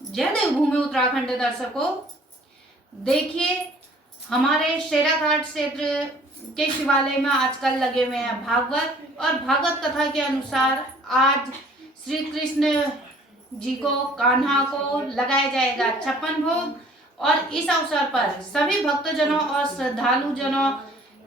जय देवभूमि उत्तराखंड दर्शकों, देखिए हमारे शेराघाट क्षेत्र के शिवालय में आजकल लगे हुए हैं भागवत, और भागवत कथा के अनुसार आज श्री कृष्ण जी को, कान्हा को लगाया जाएगा 56 भोग। और इस अवसर पर सभी भक्तजनों और श्रद्धालु जनों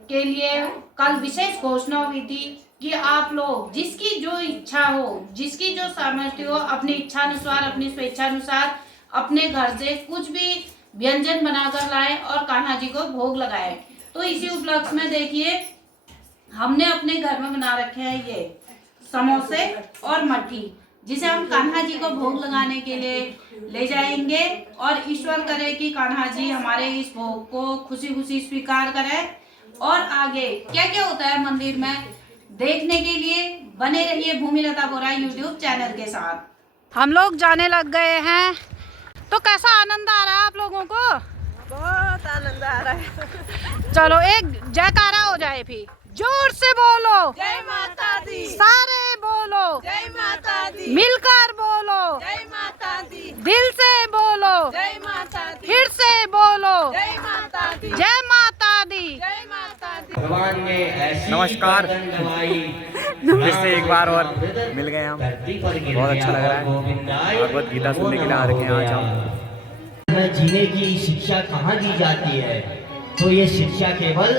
के लिए कल विशेष घोषणा हुई थी कि आप लोग जिसकी जो इच्छा हो, जिसकी जो सामर्थ्य हो, अपनी इच्छा अनुसार, अपनी स्वेच्छा अनुसार अपने घर से कुछ भी व्यंजन बनाकर लाए और कान्हा जी को भोग लगाए। तो इसी उपलक्ष्य में देखिए हमने अपने घर में बना रखे हैं ये समोसे और मट्ठी, जिसे हम कान्हा जी को भोग लगाने के लिए ले जाएंगे। और ईश्वर करे कि कान्हा जी हमारे इस भोग को खुशी खुशी स्वीकार करें। और आगे क्या क्या होता है मंदिर में देखने के लिए बने रहिए भूमिलता बोरा यूट्यूब चैनल के साथ। हम लोग जाने लग गए हैं, तो कैसा आनंद आ रहा है आप लोगों को? बहुत आनंद आ रहा है। चलो एक जयकारा हो जाए, फिर जोर से बोलो जय माता दी, सारे बोलो जय माता दी, मिलकर बोलो जय माता दी, दिल से बोलो जय माता दी, फिर से बोलो जय माता दी, जय माता दी। जय माता दी। भगवान ने ऐसी नमस्कार। फिर से एक बार और मिल गए हम, बहुत अच्छा लग रहा है। भगवत गीता सुनने के लिए आ रखे हैं आज हम। में जीने की शिक्षा कहाँ दी जाती है? तो ये शिक्षा केवल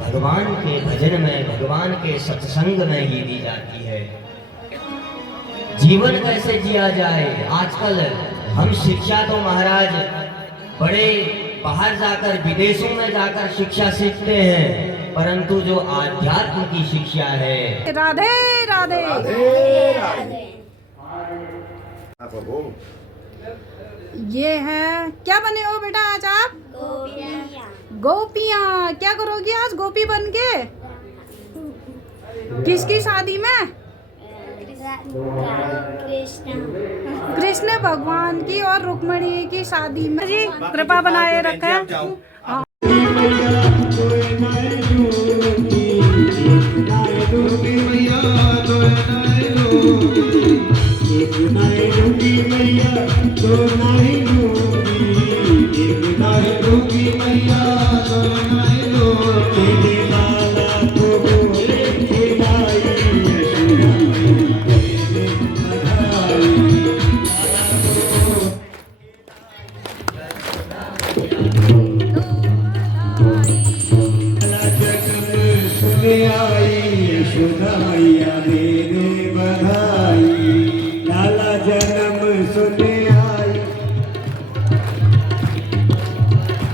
भगवान के भजन में, भगवान के सत्संग में ही दी जाती है। जीवन कैसे जिया जाए, आजकल हम शिक्षा तो महाराज बड़े बाहर जाकर, विदेशों में जाकर शिक्षा सीखते हैं, परंतु जो आध्यात्म की शिक्षा है। राधे राधे। ये है क्या बने हो बेटा आज आप? गोपियाँ। क्या करोगी आज गोपी बन के? किसकी शादी में? कृष्ण भगवान की और रुक्मणी की शादी में। जी कृपा बनाए रखें।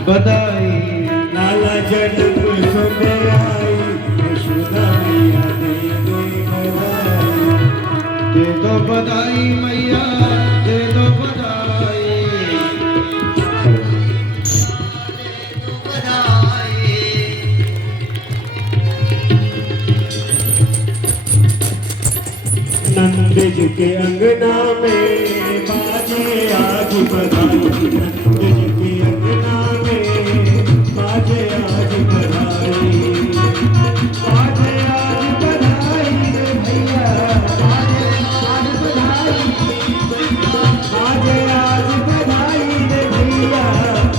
बधाई लाला जन्म सुने आई, यशोदा मैया दे दो बधाई, मैया दे दो बधाई, नंद जी के अंगना में बाजे आज बधाई, नंद जी के अंगना में बाजे आज बधाई, बाजे आज बधाई रे भैया, बाजे आज बधाई, बाजे आज बधाई रे भैया,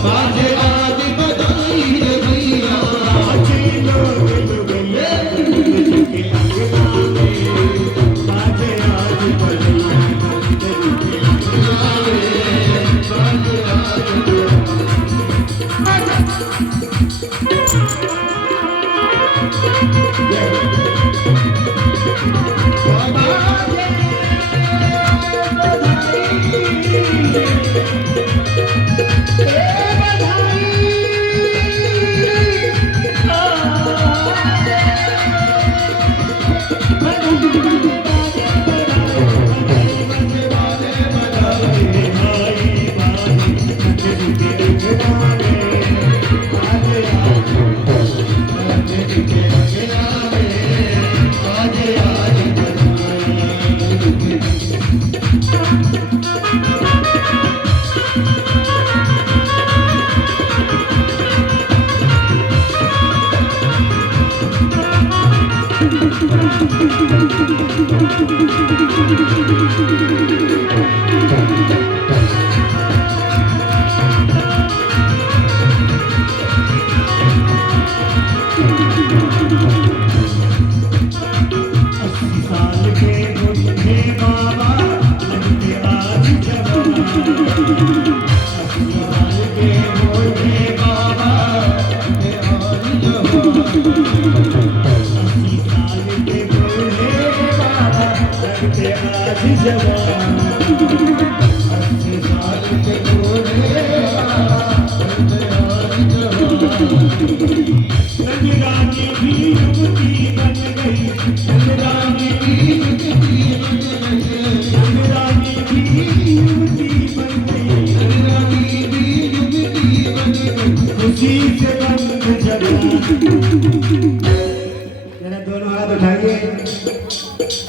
बाजे आज बधाई रे भैया, बाजे लोग दुबैया, नंद जी के अंगना में बाजे आज बधाई, नंद जी के अंगना में बाजे आज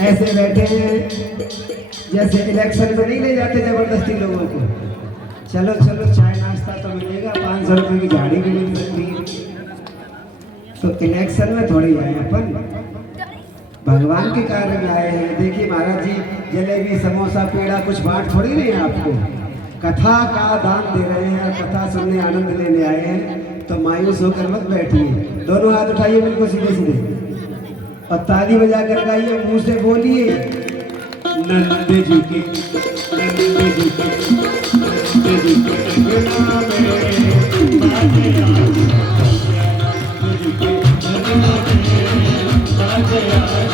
ऐसे बैठे हैं जैसे इलेक्शन में नहीं ले जाते जबरदस्ती लोगों को। चलो चलो चाय नाश्ता तो मिलेगा, 500 रुपये की झाड़ी भी मिल सकती है। तो इलेक्शन में थोड़ी आए अपन, भगवान के कार्य में आए हैं। देखिए महाराज जी जलेबी समोसा पेड़ा कुछ बांट थोड़ी नहीं है आपको, कथा का दान दे रहे हैं और कथा सुनने आनंद लेने आए हैं। तो मायूस होकर मत बैठिए, दोनों हाथ उठाइए बिल्कुल सीधे सीधे और ताली बजा कर गाइए, मुंह से बोलिए नंद जी के नंद जी के नंद जी के अंगना में बाजे आज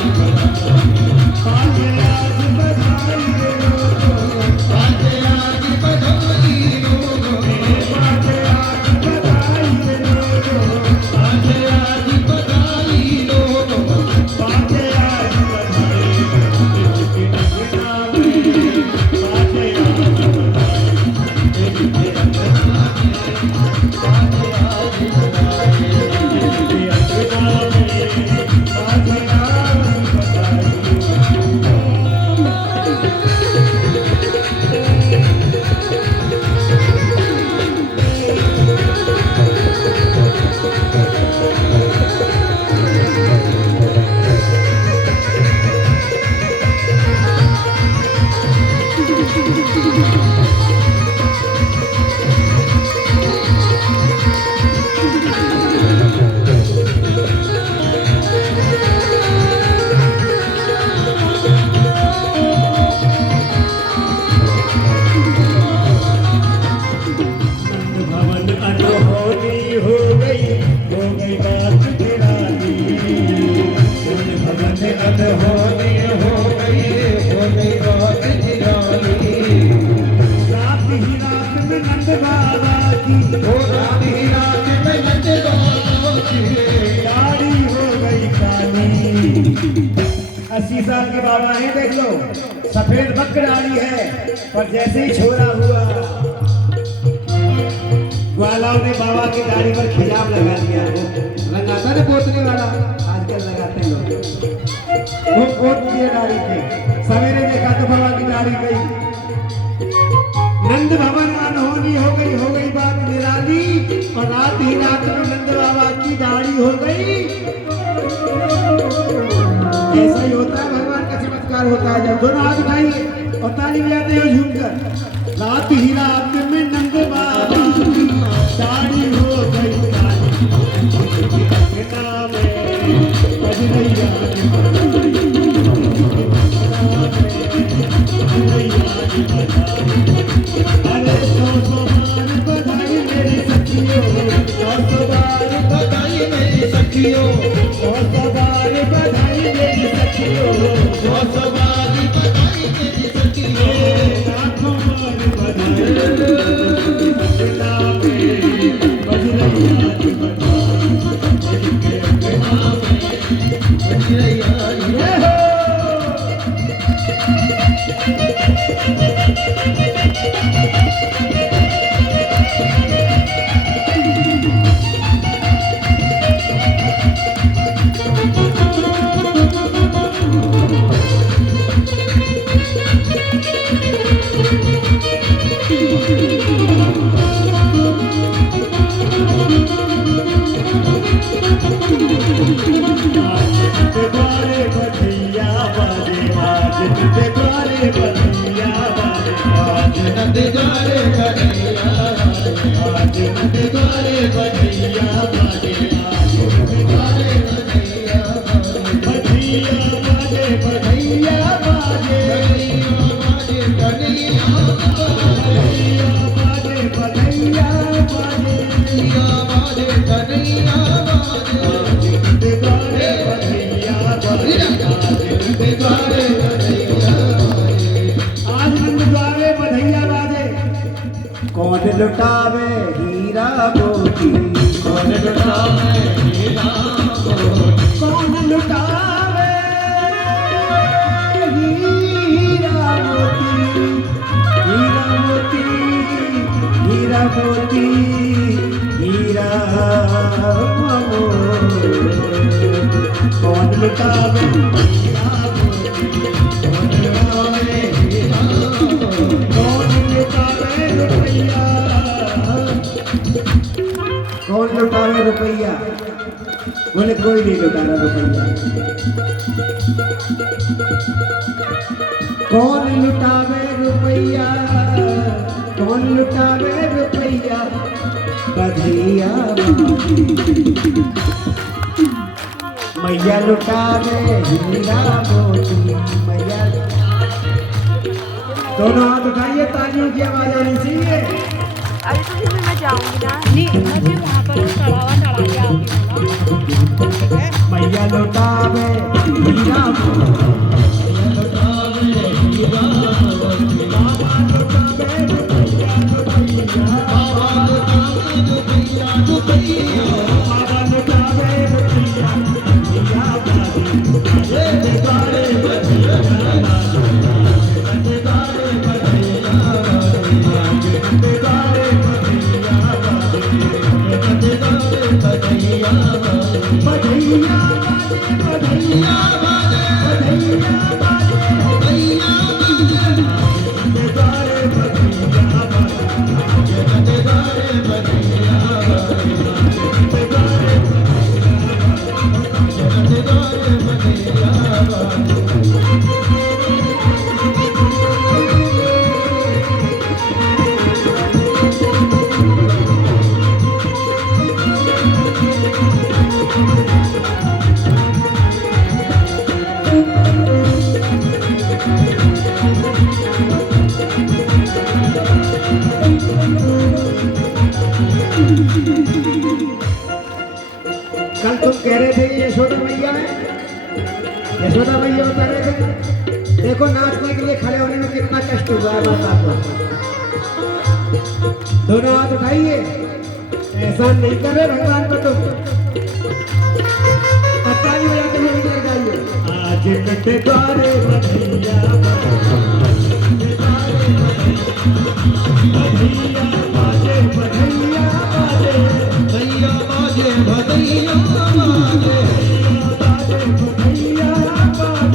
के बाबा है, देख लो सफेद बक डाली है, पर जैसे ही छोरा हुआ ग्वालाओं ने बाबा की दाढ़ी पर खिजाब लगा दिया। लगाता ना पोतने वाला, आजकल लगाते लोग, वो पोत दिया दाढ़ी पे। सवेरे देखा तो बाबा की दाढ़ी गई। नंद भवन अनहोनी हो गई बात निराली, और रात ही रात में नंद बाबा की दाढ़ी हो गई। ऐसा ही होता है, भगवान का चमत्कार होता है। जब दोनों हाथ उठाइए और ताली बजाते हो झूमकर, रात ही रात में नंद बाबा की दाढ़ी हो गई काली। अरे सौ बार बधाई मेरी सखियों, सौ बार बधाई मेरी सखियों, सौ बार बधाई मेरी सखियों, सौ बार बधाई मेरी सखियों, लाखों बार बधाई। कौन लुटावे हीरा मोती, कौन लुटावे हीरा मोती, कौन लुटावे हीरा मोती, हीरा मोती, हीरा मोती, हीरा मोती, कौन लुटावे हीरा मोती। लुटावे रुपया? बोले कोई नहीं लुटा रहा रुपया। कौन लुटावे रुपया? कौन लुटावे रुपया? बधैया मैया लुटावे हीरा मोती मैया। दोनों हाथ उठाइए, तालियों की आवाज आनी चाहिए। अरे तो फिर मैं जाऊंगी ना। नहीं मुझे वहाँ पर वो चढ़ावा चढ़ा के आती हूँ। मैया लुटावे हीरा मोती, मैया लुटावे हीरा मोती, बाबा लुटावे रुपया रुपया, बाबा लुटावे रुपया रुपया, बाबा लुटावे रुपया रुपया, बाजे बाजे बधैया बाजे बधैया बाजे बधैया बधैया बधैया कल तुम कह रहे थे ये यशोदा मैया है, यशोदा मैया बता रहे थे। देखो नाचने के लिए खड़े होने में कितना कष्ट हुआ है बात आपको। दोनों हाथ उठाइए, एहसान नहीं कर रहे भगवान को तुम। ताली बजाते हुए निकल जाइए। आज कटे द्वारे बधैया बधैया बाजे बधैया बाजे भैया बाजे बधैया बाजे बाजे बधैया बाजे भैया बाजे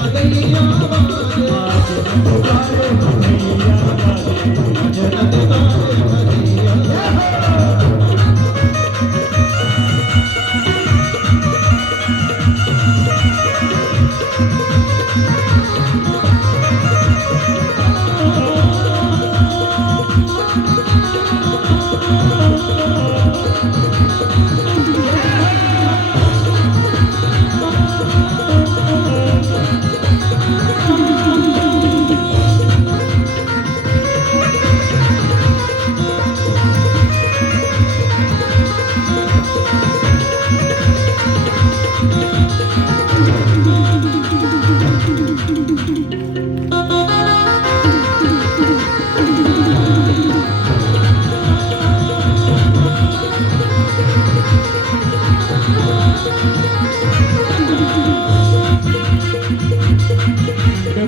बधैया बाजे बाजे बधैया बाजे बधैया।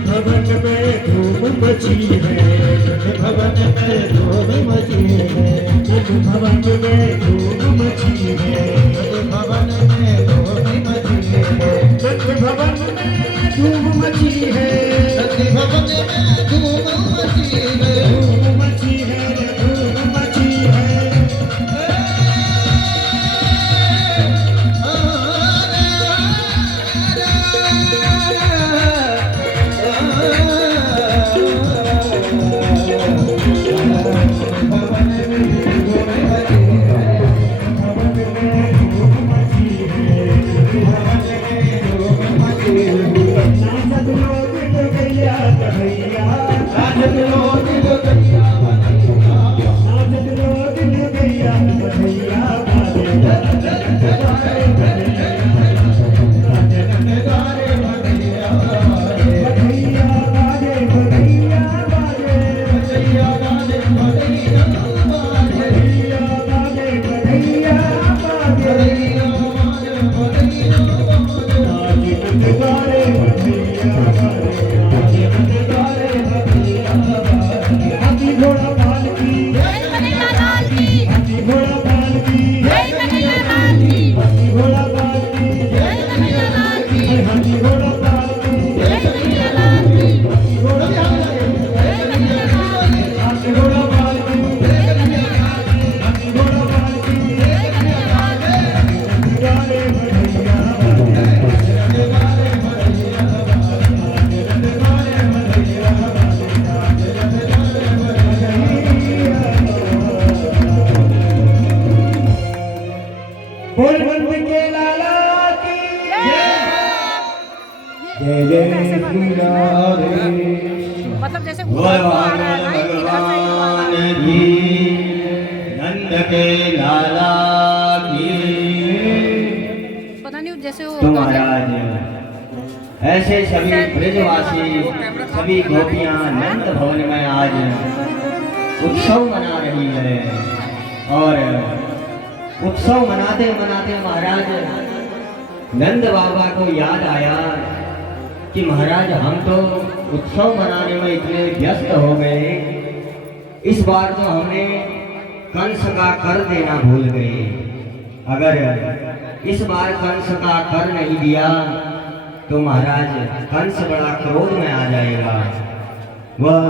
भवन में धूम मची है, भवन में धूम मची है, भवन में धूम मची है, भवन में धूम मची है, भवन में धूम मची है, भवन में धूम मची है, धूम मची है, धूम मची है। Bye. से बोल ऊपर को आ भागवत रहा है ना, इधर से भगवान वाला। की, नंद के लाला की। पता नहीं जैसे वो तो महाराज ऐसे सभी ब्रजवासी सभी गोपियां नंद भवन में आज उत्सव मना रही है। और उत्सव मनाते मनाते महाराज नंद बाबा को याद आया कि महाराज हम तो उत्सव मनाने में इतने व्यस्त हो गए, इस बार तो हमने कंस का कर देना भूल गए। अगर इस बार कंस का कर नहीं दिया तो महाराज कंस बड़ा क्रोध में आ जाएगा, वह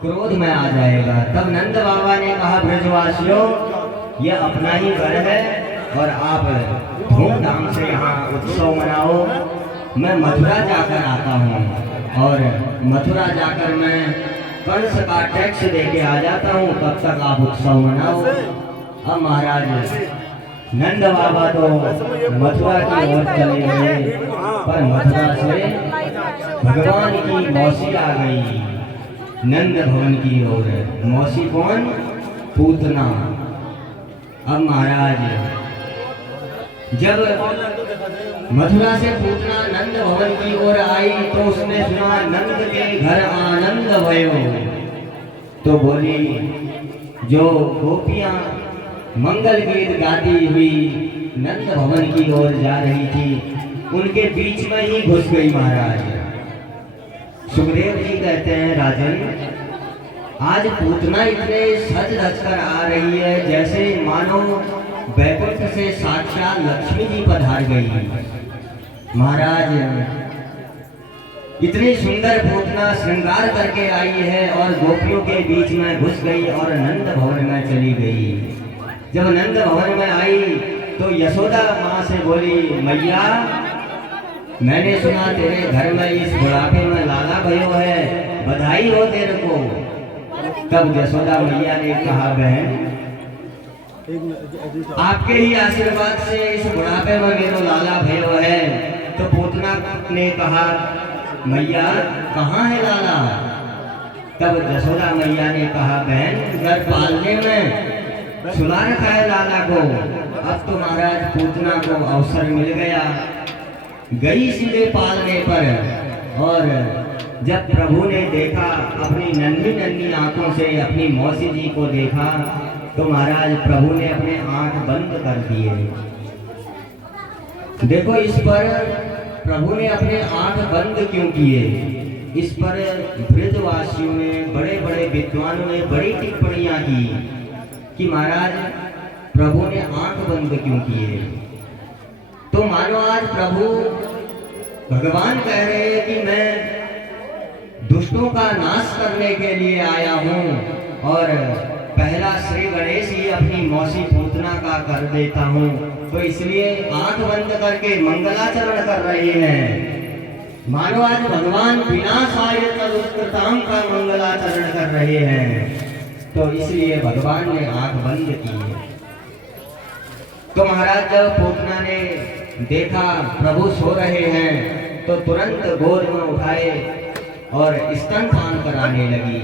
क्रोध में आ जाएगा। तब नंद बाबा ने कहा ब्रजवासियों ये अपना ही घर है और आप धूमधाम से यहाँ उत्सव मनाओ। मैं मथुरा जाकर आता हूँ और मथुरा जाकर मैं कंस का टैक्स देके आ जाता हूँ, तब तक आप उत्सव मनाओ। अब महाराज नंद बाबा तो मथुरा की ओर चले गए, पर मथुरा से भगवान की मौसी आ गई नंद भवन की ओर। मौसी कौन? पूतना। अब महाराज जब मथुरा से पूतना नंद भवन की ओर आई तो उसने सुना नंद के घर आनंद भयो। तो बोली जो गोपियां मंगल गीत गाती हुई नंद भवन की ओर जा रही थी, उनके बीच में ही घुस गई महाराज। सुखदेव जी कहते हैं राजन आज पूतना इतने सज धज कर आ रही है जैसे मानो बैकुंठ से साक्षात लक्ष्मी जी पधार गई। महाराज इतनी सुंदर पूतना श्रृंगार करके आई है और गोपियों के बीच में घुस गई और नंद भवन में चली गई। जब नंद भवन में आई तो यशोदा माँ से बोली मैया मैंने सुना तेरे घर में इस बुढ़ापे में लाला भयो है, बधाई हो तेरे को। तब यशोदा मैया ने कहा बहन आपके ही आशीर्वाद से इस बुढ़ापे में मेरो लाला भयो है। तो पूतना ने कहा मैया कहाँ है लाला? तब यशोदा मैया ने कहा बहन घर पालने में सुला रखा है लाला को। अब तो महाराज पूतना को अवसर मिल गया, गई सीधे पालने पर। और जब प्रभु ने देखा अपनी नन्ही नन्ही आंखों से अपनी मौसी जी को देखा तो महाराज प्रभु ने अपने आंख बंद कर दिए। देखो इस पर प्रभु ने अपने आंख बंद क्यों किए? इस पर ब्रजवासियों ने बड़े बड़े विद्वानों ने बड़ी टिप्पणियां की कि महाराज प्रभु ने आंख बंद क्यों किए। तो मानो आज प्रभु भगवान कह रहे हैं कि मैं दुष्टों का नाश करने के लिए आया हूँ और पहला श्री गणेश ही अपनी मौसी पूतना का कर देता हूँ, तो इसलिए आंख बंद करके मंगलाचरण कर रहे हैं। मानो आज भगवान विनाशाय तदुत्कृताम का मंगलाचरण कर रहे हैं, तो इसलिए भगवान ने आंख बंद की। तो महाराज जब पूतना ने देखा प्रभु सो रहे हैं तो तुरंत गोद में उठाए और स्तनपान कराने लगी।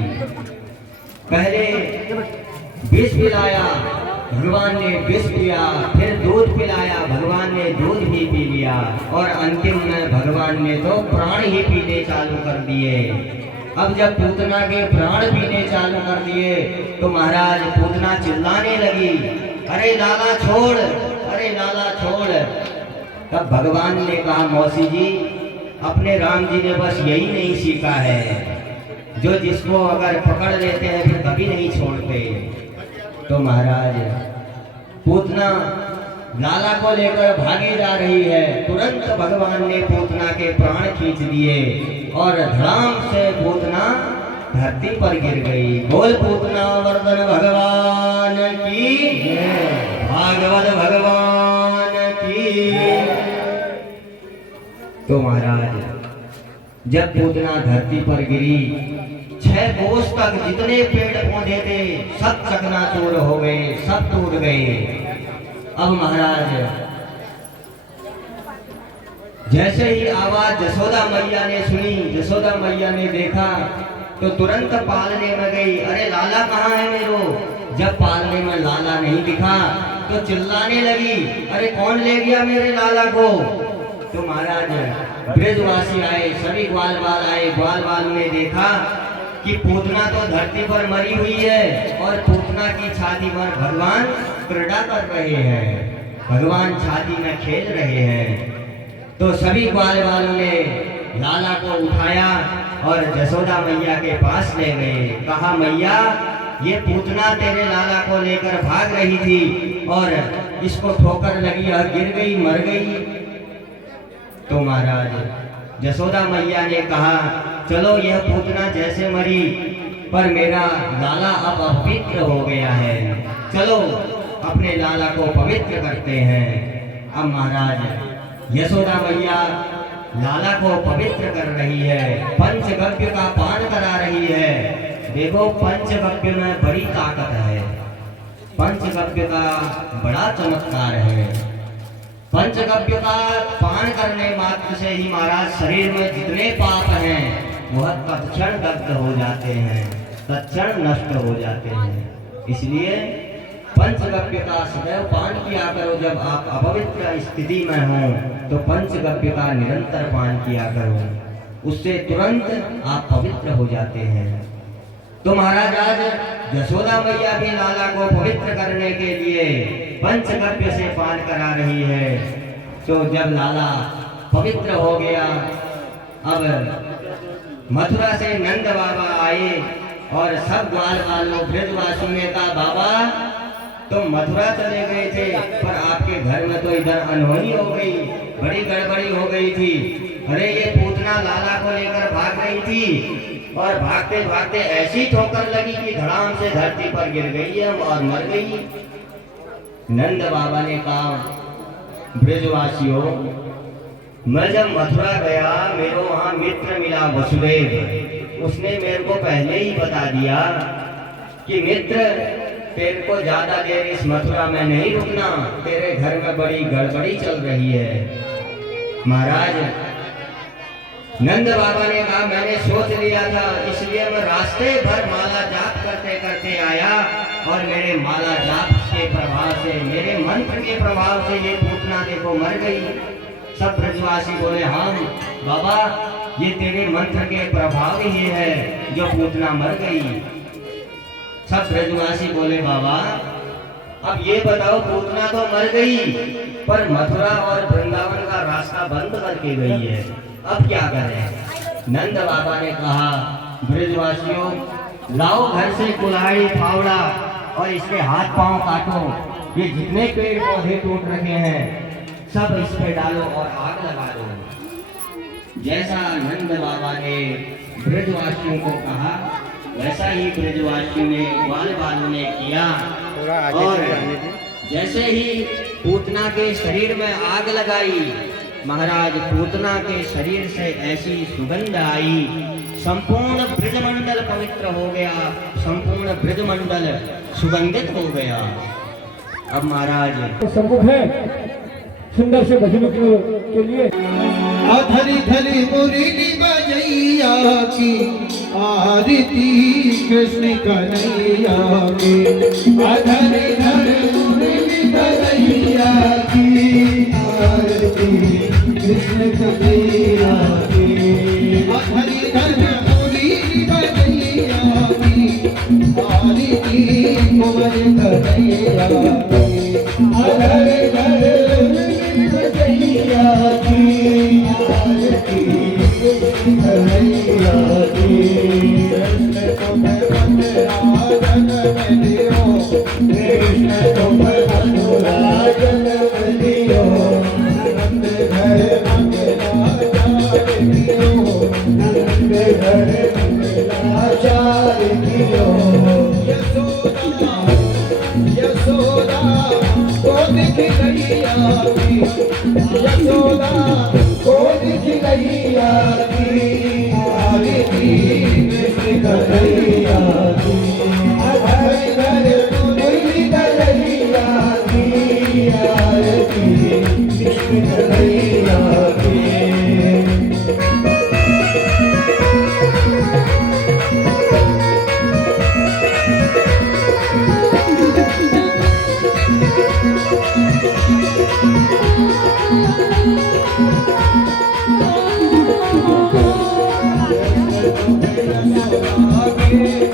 पहले विष पिलाया, भगवान ने विष पिया, फिर दूध पिलाया, भगवान ने दूध भी पी लिया और अंतिम में भगवान ने तो प्राण ही पीने चालू कर दिए। अब जब पूतना के प्राण पीने चालू कर दिए तो महाराज पूतना चिल्लाने लगी अरे लाला छोड़, अरे लाला छोड़। तब भगवान ने कहा मौसी जी अपने राम जी ने बस यही नहीं सीखा है, जो जिसको अगर पकड़ लेते हैं फिर कभी नहीं छोड़ते। तो महाराज पूतना लाला को लेकर भागी जा रही है, तुरंत भगवान ने पूतना के प्राण खींच दिए और धड़ाम से पूतना धरती पर गिर गई। बोल पूतना वर्धन भगवान की, भागवत भगवान की। तो महाराज जब पूतना धरती पर गिरी 6 कोस तक जितने पेड़ पौधे थे सब चकनाचूर हो गए, सब टूट गए। अब महाराज जैसे ही आवाज यशोदा मैया ने सुनी, यशोदा मैया ने देखा तो तुरंत पालने में गई, अरे लाला कहाँ है मेरो। जब पालने में लाला नहीं दिखा तो चिल्लाने लगी, अरे कौन ले गया मेरे लाला को। तो महाराज ब्रजवासी आए, सभी ग्वाल बाल आए। ग्वाल बाल ने देखा कि पूतना तो धरती पर मरी हुई है और पूतना की छाती पर भगवान क्रीड़ा कर रहे हैं, भगवान छाती में खेल रहे हैं। तो सभी ग्वाल बालों ने लाला को उठाया और जसोदा मैया के पास ले गए। कहा, मैया ये पूतना तेरे लाला को लेकर भाग रही थी और इसको ठोकर लगी और गिर गई, मर गई। तो महाराज जसोदा मैया ने कहा, चलो यह पूतना जैसे मरी पर मेरा लाला अब अपवित्र हो गया है, चलो अपने लाला को पवित्र करते हैं। अब महाराज यशोदा मैया लाला को पवित्र कर रही है, पंचगव्य का पान करा रही है। देखो पंचगव्य में बड़ी ताकत है, पंचगव्य का बड़ा चमत्कार है। पंचगव्य का पान करने मात्र से ही महाराज शरीर में जितने पाप हैं वह तत्क्षण दग्ध हो जाते हैं, तत्क्षण नष्ट हो जाते हैं। इसलिए पंचगव्य का सदैव पान किया करो। जब आप अपवित्र स्थिति में हो तो पंचगव्य का निरंतर पान किया करो, उससे तुरंत आप पवित्र हो जाते हैं। तो महाराज आज यशोदा मैया भी लाला को पवित्र करने के लिए पंचगव्य से पान करा रही है। तो जब लाला पवित्र हो गया, अब मथुरा से नंद बाबा आए और सब ग्वाल वालों ब्रजवासियों ने कहा, बाबा तो मथुरा चले गए थे पर आपके घर में तो इधर अनहोनी हो गई, बड़ी गड़बड़ी हो गई थी। अरे ये पूतना लाला को लेकर भाग रही थी और भागते भागते ऐसी ठोकर लगी कि धड़ाम से धरती पर गिर गई है और मर गई। नंद बाबा ने कहा, ब्रजवासियों मैं जब मथुरा गया मेरे वहां मित्र मिला वसुदेव, उसने मेरे को पहले ही बता दिया कि मित्र तेरे को ज्यादा देर इस मथुरा में नहीं रुकना, तेरे घर में बड़ी गड़बड़ी चल रही है। महाराज नंद बाबा ने कहा, मैंने सोच लिया था, इसलिए मैं रास्ते भर माला जाप करते करते आया और मेरे माला जाप के प्रभाव से, मेरे मंत्र के प्रभाव से ये पूतना देखो मर गई। सब ब्रजवासी बोले, हाँ बाबा ये तेरे मंत्र के प्रभाव ही है जो पूतना मर गई। सब ब्रजवासी बोले, बाबा अब ये बताओ पूतना तो मर गई पर मथुरा और वृंदावन का रास्ता बंद करके गई है, अब क्या करें। नंद बाबा ने कहा, ब्रजवासियों लाओ घर से कुल्हाड़ी फावड़ा और इसके हाथ पांव काटो, ये जितने पेड़ पौधे टूट रखे हैं सब इस पे डालो और आग लगा दो। जैसा नंद बाबा ने ब्रजवासियों को कहा वैसा ही ब्रजवासियों ने ग्वाल बालों ने किया और जैसे ही पूतना के शरीर में आग लगाई, महाराज पूतना के शरीर से ऐसी सुगंध आई, संपूर्ण ब्रजमंडल पवित्र हो गया, संपूर्ण ब्रजमंडल सुगंधित हो गया। अब महाराज सम्मुख है सुंदर से भजनों के लिए अधरी धरी मुरली बजैया की आरती कृष्ण कन्हैया की, अधरी धरी मुरली बजैया की आरती कृष्ण कन्हैया की, अधरी धरी मुरली बजैया की आरती कुंवर कन्हैया की, अधरी धरी यशोदा को दिख गैया की, यशोदा को दिख गैया की आरती कृष्ण कन्हैया की, घर घर मुरली गैया की आरती कृष्ण कन्हैया की।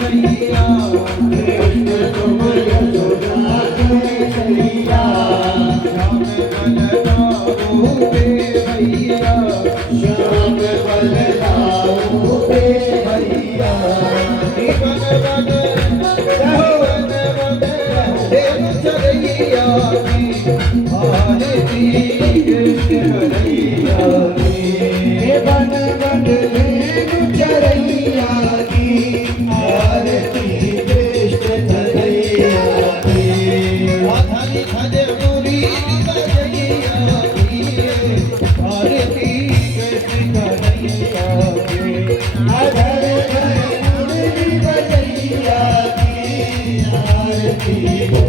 मैया कृष्ण तुम यशोदा के सैया श्याम बलराम पे भैया श्याम बलराम पे भैया बन बन चरैया आरती कृष्ण कन्हैया की बन बन चरैया की आरती कृष्ण कन्हैया की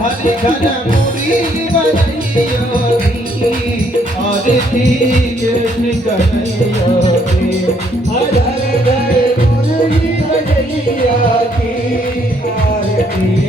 धनी धन मुरी बजैया की आरती कृष्ण कन्हैया की धर धर मुरी बजैया की आरती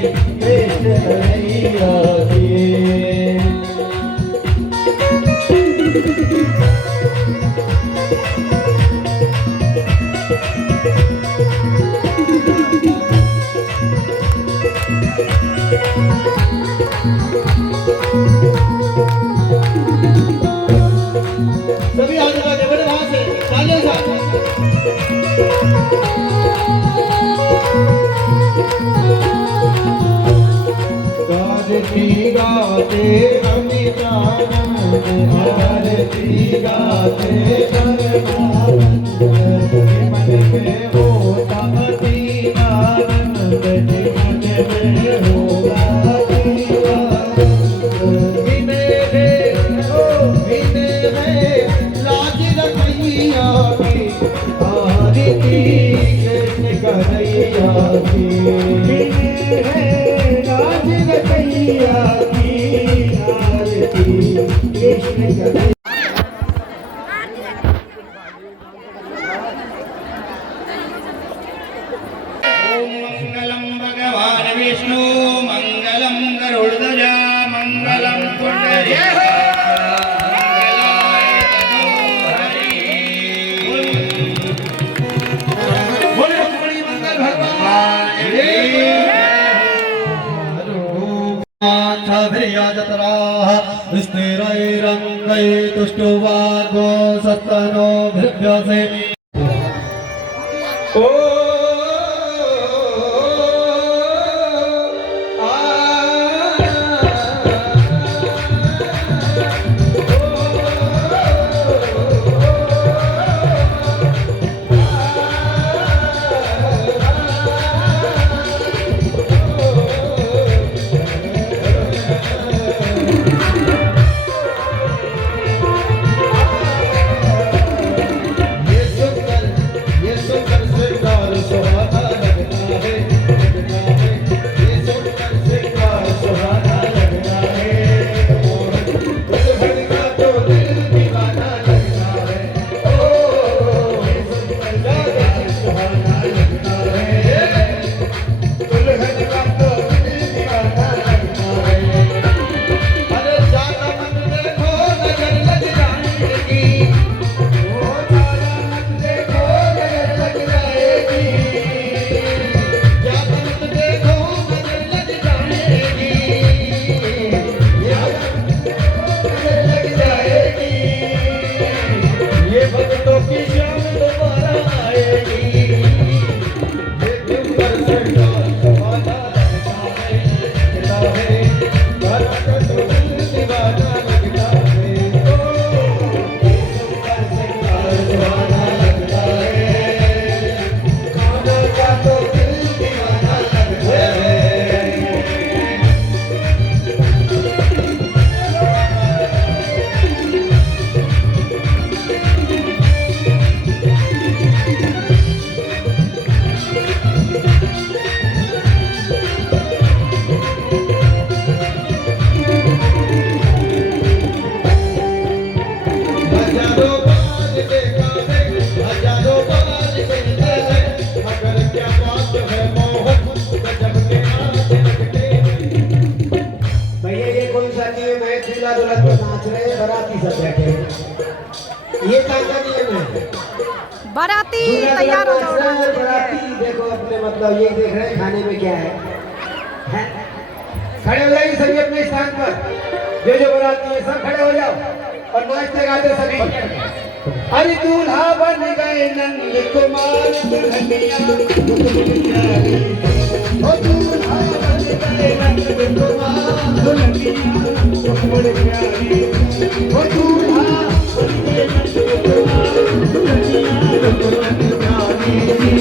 मंगलम भगवान विष्णु मंगलम गरुड़ध्वज मंगलम पुंडरीकाक्ष मंगलाय तनोहरि बोलो बड़ी मंगल भगवान स्थिरैरङ्गै तुष्टुवागो सत्तनो भृभ्यसे बाराती दूल्हा तैयार हो दुल्हन जाओ को डांस के लिए। बाराती देखो अपने मतलब ये देख रहे हैं खाने में क्या है हैं? खड़े हो जाइए सभी अपने स्थान पर। जो बाराती है सब खड़े हो जाओ और नाचते गाते सभी। अरे दूल्हा बन गए नंद कुमार दुल्हनिया ओ दूल्हा बन गए नंद कुमार दुल्हनिया बड़े प्यारी ओ दूल्हा बन गए नंद कुमार दुल्हनिया बड़े प्यारी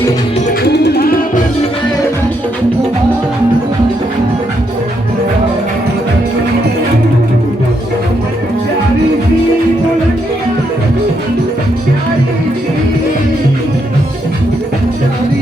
दूल्हा बन गए नंद कुमार प्यारी सी दुल्हनिया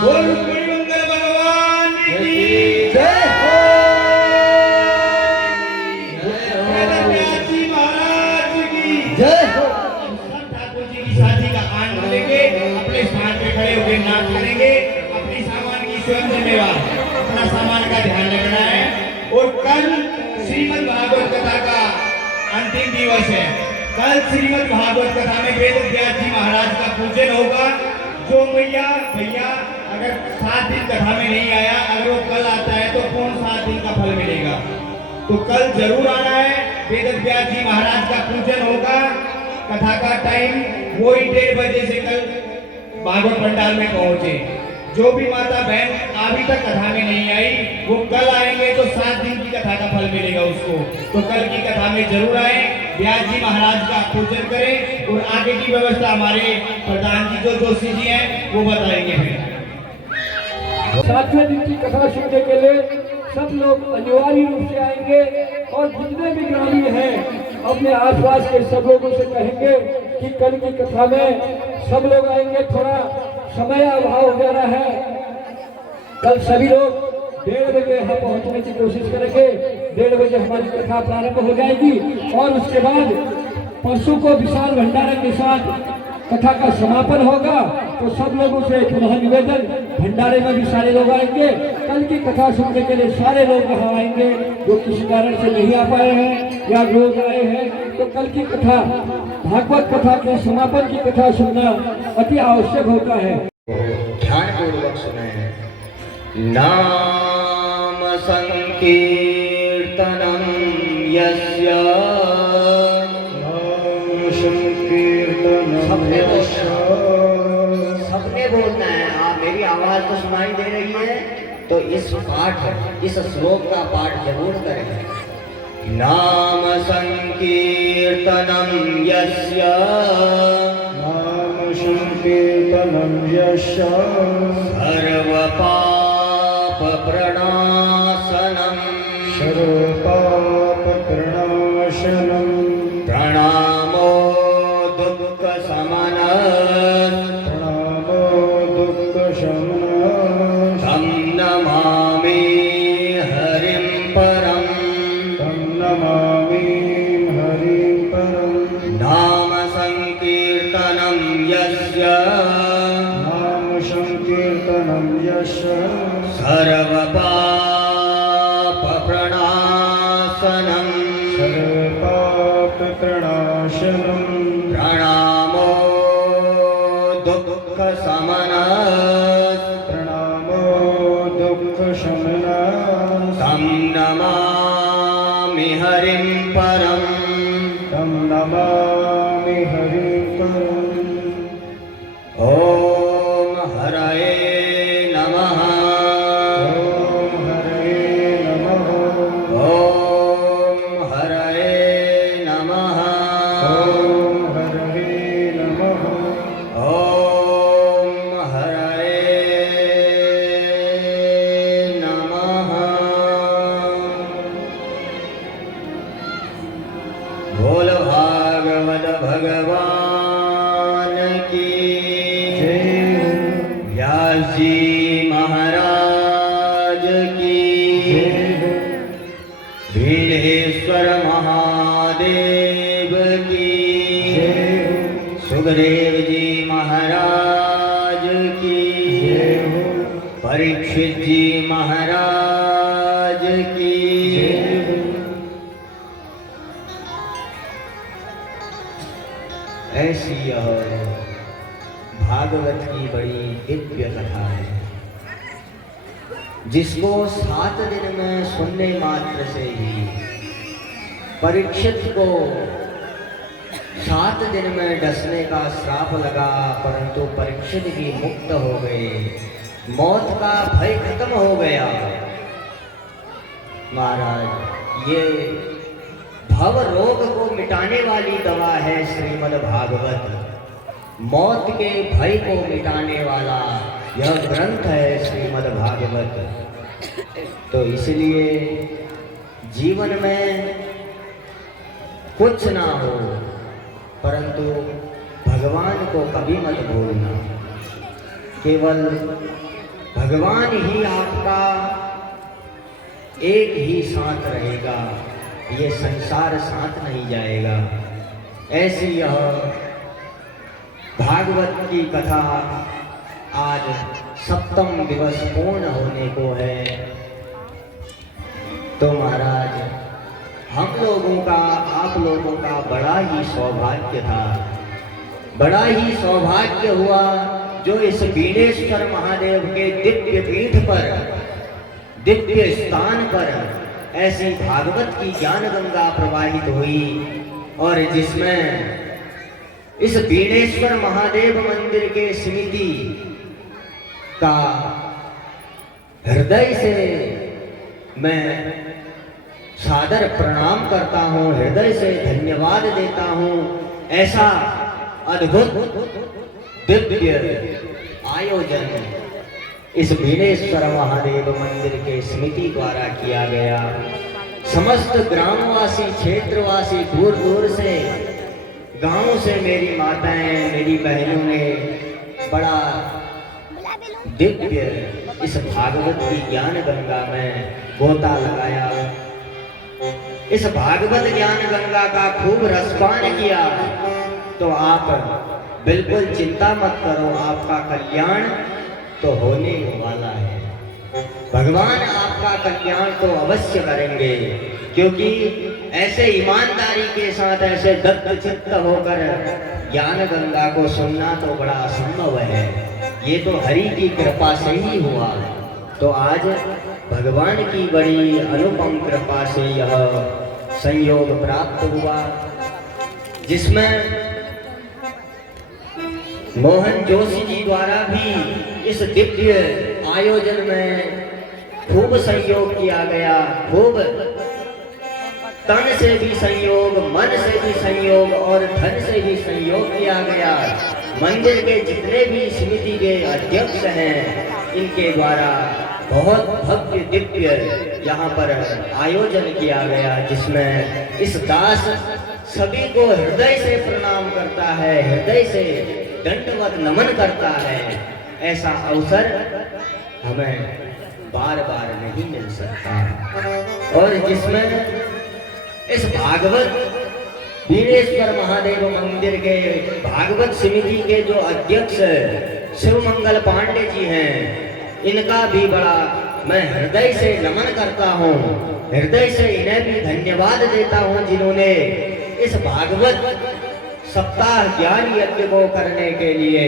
बोल मंगल भगवान की जय हो जी महाराज की जय हो सब ठाकुर जी की शादी का आनंद लेंगे, अपने स्थान पे खड़े होकर नाच करेंगे। अपने सामान की स्वयं जिम्मेवार, अपना सामान का ध्यान रखना है। और कल श्रीमद् भागवत कथा का अंतिम दिवस है। कल श्रीमद् भागवत कथा में वेद व्यास जी महाराज का पूजन होगा। जो भैया अगर 7 दिन कथा में नहीं आया, अगर वो कल आता है तो कौन 7 दिन का फल मिलेगा। तो कल जरूर आना है। वेद व्यास जी महाराज का पूजन होगा। कथा का टाइम वही 1:30 बजे से कल भागवत पंडाल में पहुंचे। जो भी माता बहन अभी तक कथा में नहीं आई, वो कल आएंगे तो 7 दिन की कथा का फल मिलेगा उसको। तो कल की कथा में जरूर आए, व्यास जी महाराज का पूजन करें। और आगे की व्यवस्था हमारे प्रधान जी जो जोशी जी हैं वो बताएंगे। फिर 7वें दिन की कथा सुनने के लिए सब लोग अनिवार्य रूप से आएंगे और जितने भी ग्रामीण हैं अपने आसपास के सब लोगों से कहेंगे कि कल की कथा में सब लोग आएंगे। थोड़ा समय अभाव वगैरह है, कल सभी लोग 1:30 बजे यहाँ पहुँचने की कोशिश करेंगे। 1:30 बजे हमारी कथा प्रारंभ हो जाएगी और उसके बाद परसों को विशाल भंडारे के साथ कथा का समापन होगा। तो सब लोगों से पुनः निवेदन, भंडारे में भी सारे लोग आएंगे। कल की कथा सुनने के लिए सारे लोग यहाँ आएंगे। जो किसी कारण से नहीं आ पाए हैं या लोग आए हैं, तो कल की कथा, भागवत कथा के समापन की कथा सुनना अति आवश्यक होता है। ध्यान पूर्वक सुने। नाम संकीर्तनम यस्य सबने बोलना है। आप, मेरी आवाज तो सुनाई दे रही है? तो इस पाठ, इस श्लोक का पाठ जरूर करें। नाम संकीर्तनम यस्य, नाम संकीर्तनं यस्य सर्व पाप प्रणाशनम, सर्वपाप प्रणाशनम्, प्रणामो दुःख शमनः, प्रणामो दुःखशमनः, तं नमामि हरिं परम्। तं नमामि हरिं परम्। नाम संकीर्तनं यस्य, नाम संकीर्तनं यस्य सर्वपाप प्रणाशनम्, सर्वपाप प्रणाशनम्, प्रणामो दुःख शमनः, प्रणामो दुःखशमनः, तं नमामि हरिं परम्। तं नमामि हरिं परम्। ॐ हरये नमः। ॐ हरये नमः। ॐ हरये नमः। ॐ हरये नमः। ॐ हरये नमः। बोल भागवत भगवान की, व्यास जी महाराज की, भीलेश्वर महादेव की, सुखदेव जी महाराज की, परीक्षित जी महाराज की। ऐसी यह भागवत की बड़ी दिव्य कथा है, जिसको 7 दिन में सुनने मात्र से ही परीक्षित को 7 दिन में डसने का श्राप लगा, परंतु परीक्षित भी मुक्त हो गए, मौत का भय खत्म हो गया। महाराज, ये भव रोग को मिटाने वाली दवा है श्रीमद् भागवत। मौत के भय को मिटाने वाला यह ग्रंथ है श्रीमद् भागवत। तो इसलिए जीवन में कुछ ना हो, परंतु भगवान को कभी मत भूलना। केवल भगवान ही आपका एक ही साथ रहेगा, ये संसार साथ नहीं जाएगा। ऐसी यह भागवत की कथा आज 7वां दिवस पूर्ण होने को है। तो महाराज, हम लोगों का, आप लोगों का बड़ा ही सौभाग्य था, बड़ा ही सौभाग्य हुआ जो इस बीनेश्वर महादेव के दिव्य पीठ पर, दिव्य स्थान पर ऐसी भागवत की ज्ञान गंगा प्रवाहित हुई, और जिसमें इस बीनेश्वर महादेव मंदिर के समिति का हृदय से मैं सादर प्रणाम करता हूँ, हृदय से धन्यवाद देता हूँ। ऐसा अद्भुत दिव्य आयोजन इस बीनेश्वर महादेव मंदिर के समिति द्वारा किया गया। समस्त ग्रामवासी, क्षेत्रवासी, दूर दूर से, गांव से मेरी माताएं, मेरी बहनों ने बड़ा दिव्य इस भागवत की ज्ञान गंगा में गोता लगाया। इस भागवत ज्ञान गंगा का खूब रसपान किया। तो आप बिल्कुल चिंता मत करो, आपका कल्याण तो होने वाला है। भगवान आपका कल्याण तो अवश्य करेंगे, क्योंकि ऐसे ईमानदारी के साथ, ऐसे दत्त चित्त होकर ज्ञान गंगा को सुनना तो बड़ा असंभव है। ये तो हरि की कृपा से ही हुआ। तो आज भगवान की बड़ी अनुपम कृपा से यह संयोग प्राप्त हुआ, जिसमें मोहन जोशी जी द्वारा भी इस दिव्य आयोजन में खूब संयोग किया गया, खूब तन से भी संयोग, मन से भी संयोग और धन से भी संयोग किया गया। मंदिर के जितने भी समिति के अध्यक्ष हैं, इनके द्वारा बहुत भव्य दिव्य यहाँ पर आयोजन किया गया, जिसमें इस दास सभी को हृदय से प्रणाम करता है, हृदय से दंडवत नमन करता है। ऐसा अवसर हमें बार बार नहीं मिल सकता। और जिसमें इस भागवत वीरेश्वर महादेव मंदिर के भागवत समिति के जो अध्यक्ष शिवमंगल पांडे जी हैं, इनका भी बड़ा मैं हृदय से नमन करता हूँ, हृदय से इन्हें भी धन्यवाद देता हूँ, जिन्होंने इस भागवत सप्ताह ज्ञान यज्ञ को करने के लिए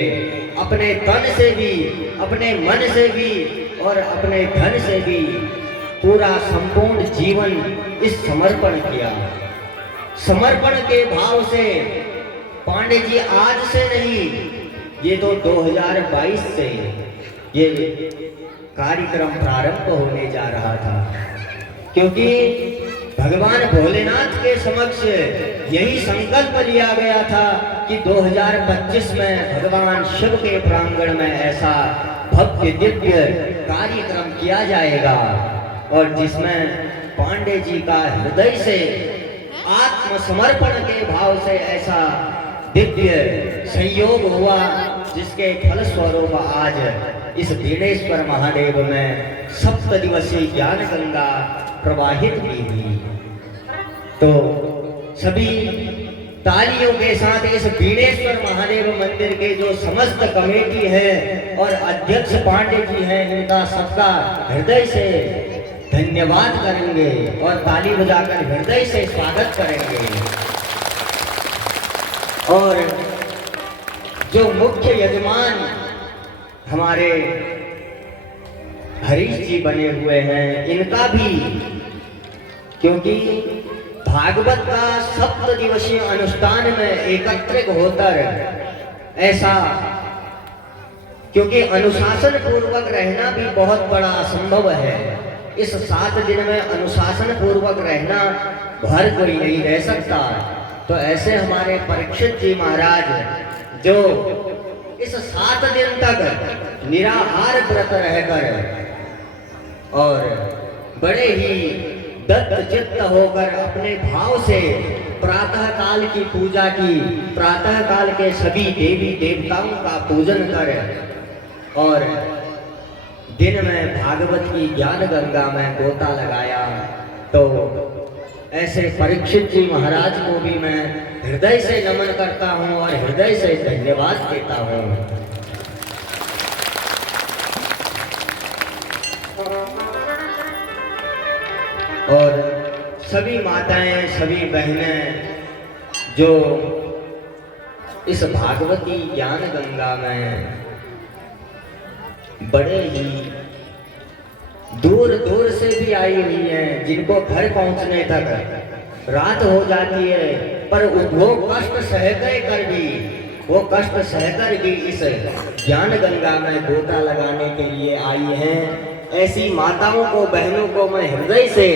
अपने तन से भी, अपने मन से भी और अपने धन से भी पूरा संपूर्ण जीवन इस समर्पण किया। समर्पण के भाव से पांडे जी आज से नहीं, ये तो 2022 से ये कार्यक्रम प्रारंभ होने जा रहा था, क्योंकि भगवान भोलेनाथ के समक्ष यही संकल्प लिया गया था कि 2025 में भगवान शिव के प्रांगण में ऐसा भव्य दिव्य कार्यक्रम किया जाएगा, और जिसमें पांडे जी का हृदय से आत्मसमर्पण के भाव से ऐसा दिव्य संयोग हुआ, जिसके फलस्वरूप आज इस वीरेश्वर महादेव में 7 दिवसीय ज्ञान गंगा प्रवाहित भी हुई। तो सभी तालियों के साथ इस वीरेश्वर महादेव मंदिर के जो समस्त कमेटी है और अध्यक्ष पांडे जी हैं, इनका सबका हृदय से धन्यवाद करेंगे और ताली बजाकर हृदय से स्वागत करेंगे। और जो मुख्य यजमान हमारे हरीश जी बने हुए हैं, इनका भी, क्योंकि भागवत का 7 दिवसीय अनुष्ठान में एकत्रित होकर ऐसा, क्योंकि अनुशासन पूर्वक रहना भी बहुत बड़ा असंभव है। इस 7 दिन में अनुशासन पूर्वक रहना हर कोई नहीं रह सकता। तो ऐसे हमारे परीक्षित जी महाराज जो इस 7 दिन तक निराहार व्रत रहकर और बड़े ही दत्त चित्त होकर अपने भाव से प्रातः काल की पूजा की, प्रातः काल के सभी देवी देवताओं का पूजन कर और दिन में भागवत की ज्ञान गंगा में गोता लगाया। तो ऐसे परीक्षित जी महाराज को भी मैं हृदय से नमन करता हूँ और हृदय से धन्यवाद देता हूँ। और सभी माताएं, सभी बहनें जो इस भागवती ज्ञान गंगा में बड़े ही दूर दूर से भी आई हुई हैं, जिनको घर पहुंचने तक रात हो जाती है, पर वो कष्ट सहकर भी, वो कष्ट सहकर भी इस ज्ञान गंगा में गोता लगाने के लिए आई हैं। ऐसी माताओं को, बहनों को मैं हृदय से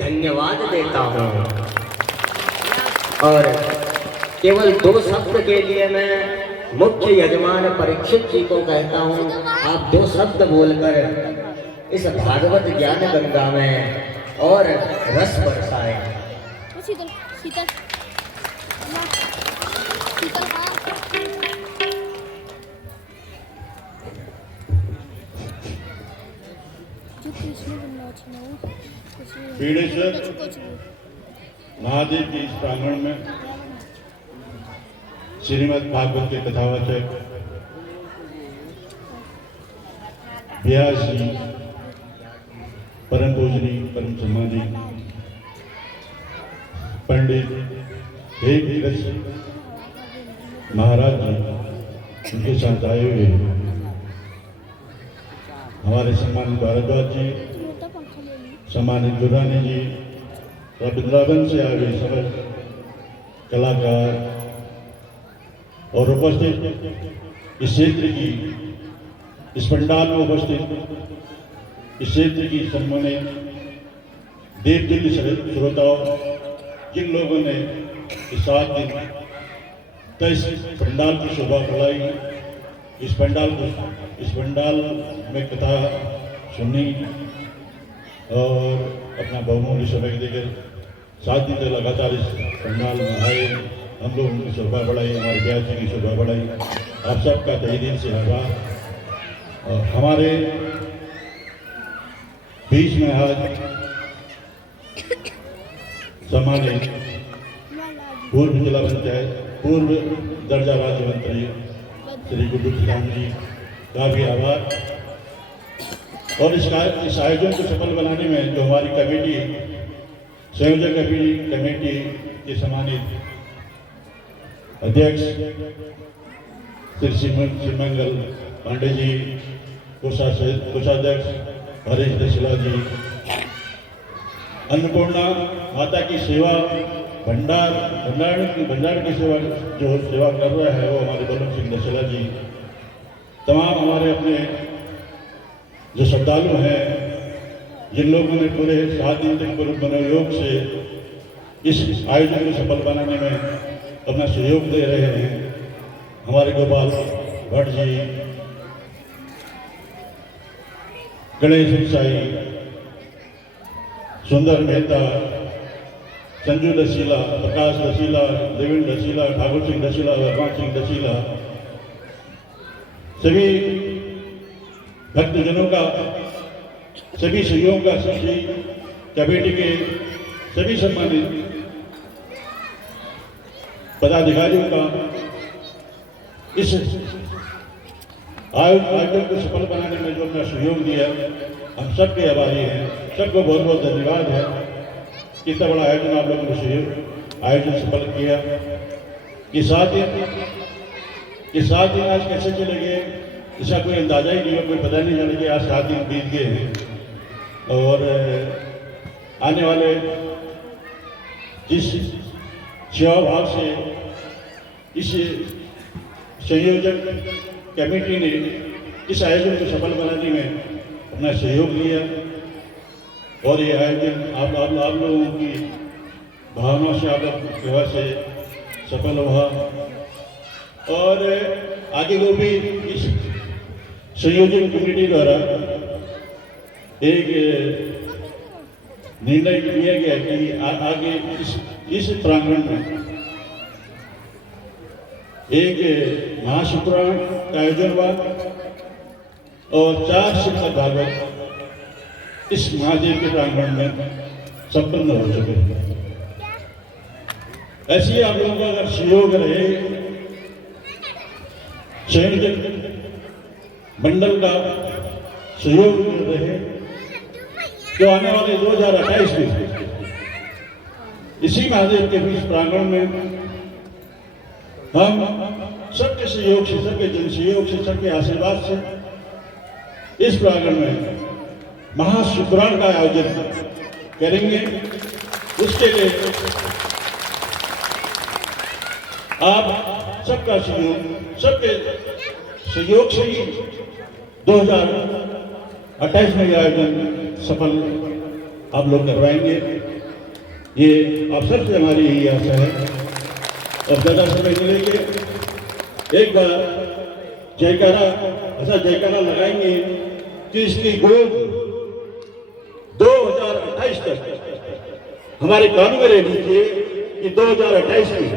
धन्यवाद देता हूँ। और केवल 2 शब्द के लिए मैं मुख्य यजमान परीक्षित जी को कहता हूँ, आप 2 शब्द बोलकर इस भागवत ज्ञान गंगा में और रस बरसाए। शीतल शीतल शीतल वीरेश्वर महादेव के इस प्रांगण में श्रीमद् भागवत के कथावाचक व्यास जी, परम पूजनीय परम सम्मानी पंडित देवतीरथ महाराज जी, उनके साथ आए हुए हमारे सम्मानित भारद्वाज जी, सम्मानित दुरानी जी, वृंदावन से आए हुए सब कलाकार और उपस्थित इस क्षेत्र की, इस पंडाल में उपस्थित इस क्षेत्र की सम्मानित देवदिल श्रोताओं, जिन लोगों ने इस 7 दिन इस पंडाल की शोभा बढ़ाई, इस पंडाल में कथा सुनी और अपना बहुमूल्य समय देकर 7 दिन तक लगातार इस पंडाल में आए, हम लोग उनकी शोभा बढ़ाई, हमारे ब्याह जी की शोभा बढ़ाई। आप सबका तहे दिल से आभार। और हमारे बीच में आज सम्मानित पूर्व जिला पंचायत पूर्व दर्जा राज्य मंत्री श्री गुड्डू राम जी का भी आभार। और इस आयोजन को सफल बनाने में जो हमारी कमेटी संयोजक कमेटी के सम्मानित अध्यक्ष श्री श्रीमंगल पांडे जी, कोषाध्यक्ष हरीश दशिला जी, अन्नपूर्णा माता की सेवा भंडार की सेवा जो सेवा कर रहा है वो हमारे बलम सिंह दशिला जी, तमाम हमारे अपने जो श्रद्धालु हैं, जिन लोगों ने पूरे 7 दिन तक पूरे मनोयोग से इस आयोजन को सफल बनाने में अपना सहयोग दे रहे हैं, हमारे गोपाल भट्ट जी, गणेश साई, सुंदर मेहता, संजू दशीला, प्रकाश दशीला, देवेंद्र दशीला, ठाकुर सिंह दशीला, भगवान सिंह दशीला, सभी भक्तजनों का, सभी सहयोग का, सभी कमेटी के सभी सम्मानित पदाधिकारियों का इस आयोजन को सफल बनाने में जो अपना सहयोग दिया, हम सबके आभारी हैं। सबको बहुत बहुत धन्यवाद है। इतना बड़ा आयोजन आप लोगों ने सहयोग आयोजन सफल किया। कि 7 दिन आज कैसे चले गए इसका कोई अंदाजा ही नहीं है, कोई पता नहीं चला कि आज 7 दिन बीत गए हैं। और आने वाले जिस सेवा भाव से इस संयोजक कमेटी ने इस आयोजन को सफल बनाने में अपना सहयोग लिया और ये आयोजन आप लोगों की भावना से, आप लोगों की सेवा से सफल हुआ। और आगे वो भी इस संयोजन कमेटी द्वारा एक निर्णय लिया गया कि आगे इस प्रांगण में एक महाशिवपुराण का आयोजन हुआ और 4 श्रीमद् भागवत इस महादेव के प्रांगण में संपन्न हो चुके हैं। ऐसे ही आप लोगों का अगर सहयोग रहे, संयोजक मंडल का सहयोग रहे, तो आने वाले 2028 में इसी महादेव के बीच प्रांगण में हम सबके सहयोग से, सबके जन सहयोग से, सबके आशीर्वाद से इस प्रांगण में महाशिवपुराण का आयोजन करेंगे। उसके लिए आप सबका सहयोग, सबके सहयोग से ही 2028 में यह आयोजन सफल आप लोग करवाएंगे। ये आप सबसे हमारी यही आशा है। और ज़्यादा समय नहीं लेंगे, एक बार जयकारा, ऐसा जयकारा लगाएंगे कि इसकी गोद 2028 तक हमारे कान में रहनी चाहिए कि 2028 में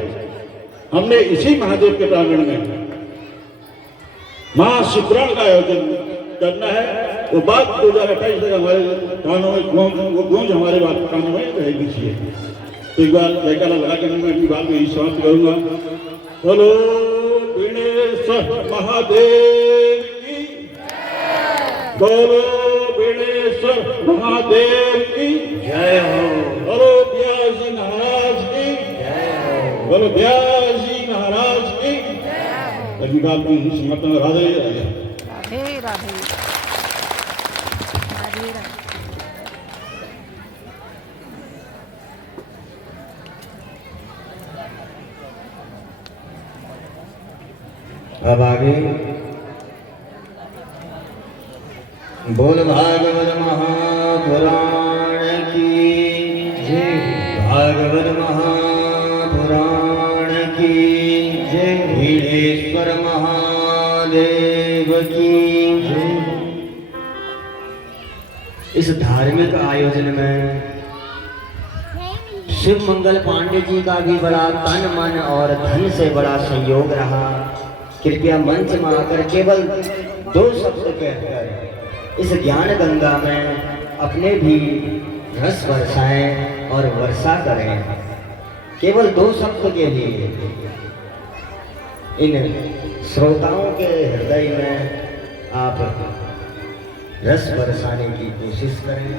हमने इसी महादेव के प्रांगण में महाशिवपुराण का आयोजन करना है। वो बात 2028 तक हमारे कानों में वो गूंज हमारे कानों में रहेगी चाहिए। तो एक बार जयकारा लगा कर मैं अपनी बात में ही समाप्त करूंगा। बोलो विनेश्वर महादेव की, बोलो विनेश्वर महादेव की जय हो, बोलो व्यास जी महाराज की जय हो, बोलो व्यास जी महाराज की अपनी बात में ही समाप्त। राधे राधे राधे राधे राधे राधे। अब आगे बोल भागवत महापुराण की जय। भागवत महापुराण की जय। भीड़ेश्वर महादेव की जय। इस धार्मिक आयोजन में शिव मंगल पांडे जी का भी बड़ा तन मन और धन से बड़ा सहयोग रहा। कृपया मंच में आकर केवल 2 शब्द कहकर इस ज्ञान गंगा में अपने भी रस बरसाएं और वर्षा करें। केवल 2 शब्द के लिए इन श्रोताओं के हृदय में आप रस बरसाने की कोशिश करें।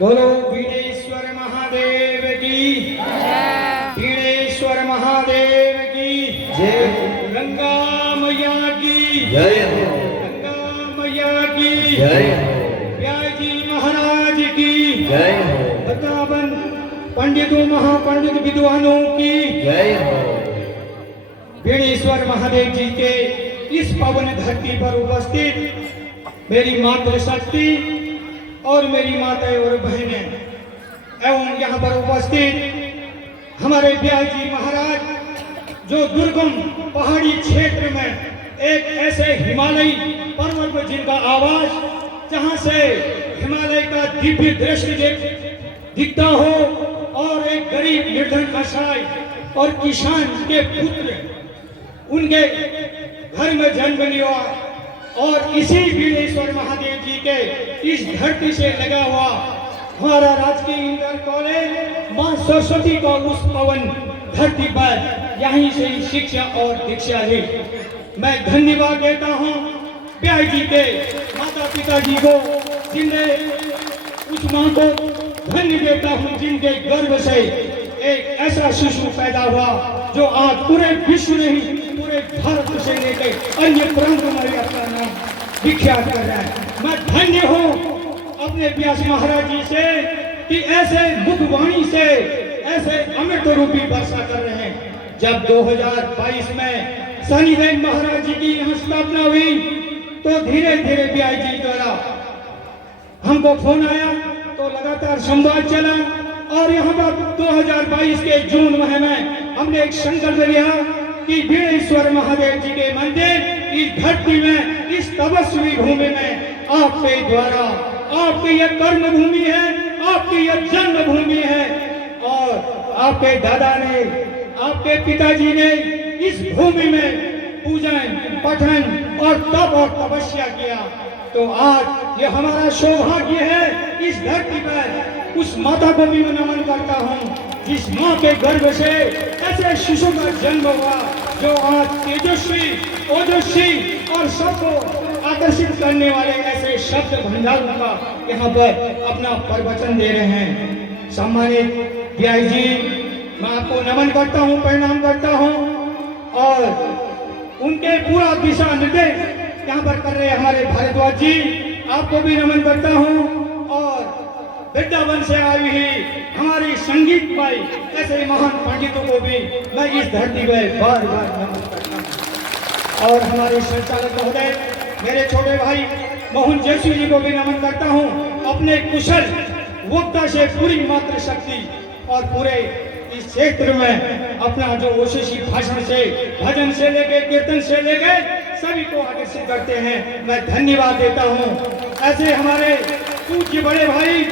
बोलो वीरेश्वर महादेव की वीरेश्वर महादेव की जय। गंगा मैया की जय। गंगा मैया की जय। ब्याजी महाराज की जय हो। वृंदावन पंडितों महापंडित विद्वानों की जय हो। वीरेश्वर महादेव जी के इस पावन धरती पर उपस्थित मेरी मातृशक्ति और मेरी माताएं और बहनें एवं यहाँ पर उपस्थित हमारे ब्याजी महाराज जो दुर्गम पहाड़ी क्षेत्र में एक ऐसे हिमालयी पर्वत पर जिनका आवाज जहाँ से हिमालय का दिव्य दृश्य दिखता हो और एक गरीब निर्धन कसाई और किसान के पुत्र उनके घर में जन्म लिया और इसी वीरेश्वर महादेव जी के इस धरती से लगा हुआ हमारा राजकीय इंटर कॉलेज मां सरस्वती का उस पवन धरती पर यहीं से शिक्षा और दीक्षा ली। मैं धन्यवाद देता हूँ ब्याह जी के माता पिता जी को जिनने उस मां को धन्य देता हूँ जिनके गर्भ से एक ऐसा शिशु पैदा हुआ जो आज पूरे विश्व नहीं पूरे भारत से लेकर अन्य प्रांतों में अपना नाम विख्यात कर रहा है। मैं धन्य हूँ अपने व्यास महाराज जी से कि ऐसे मुखवाणी से ऐसे अमृत रूपी वर्षा कर रहे हैं। जब 2022 में शनिदेव महाराज जी की यहाँ स्थापना हुई तो धीरे धीरे व्यास जी द्वारा हमको फोन आया तो लगातार संवाद चला और यहाँ पर 2022 के जून माह में हमने एक संकल्प लिया कि वीरेश्वर महादेव जी के मंदिर इस धरती में इस तपस्वी भूमि में आपके द्वारा आपकी यह कर्म भूमि है आपकी यह जन्म भूमि है और आपके दादा ने आपके पिताजी ने इस भूमि में पूजन पठन और तप और तपस्या किया। तो आज ये हमारा सौभाग्य है इस धरती पर उस माता को भी मैं नमन करता हूँ जिस माँ के गर्भ से ऐसे शिशु का जन्म हुआ जो आज तेजस्वी ओजस्वी और सबको आकर्षित करने वाले ऐसे शब्द भंडार का यहाँ पर अपना प्रवचन दे रहे हैं। सम्मानित व्यास जी मैं आपको नमन करता हूँ प्रणाम करता हूँ और उनके पूरा दिशा निर्देश यहाँ पर कर रहे हमारे भारद्वाज जी आपको भी नमन करता हूँ और वृंदावन से आई हुई हमारी संगीत भाई ऐसे महान पंडितों को भी मैं इस धरती पर बार बार नमन करता हूँ और हमारे संचालक महोदय मेरे छोटे भाई मोहन जैसी जी को भी नमन करता हूँ अपने कुशल वक्ता से पूरी मातृशक्ति और पूरे इस क्षेत्र में अपना जो ओशेशी भाषण से भजन से लेके कीर्तन से लेके सभी को आकर्षित करते हैं। मैं धन्यवाद देता हूँ ऐसे हमारे पूज्य बड़े भाई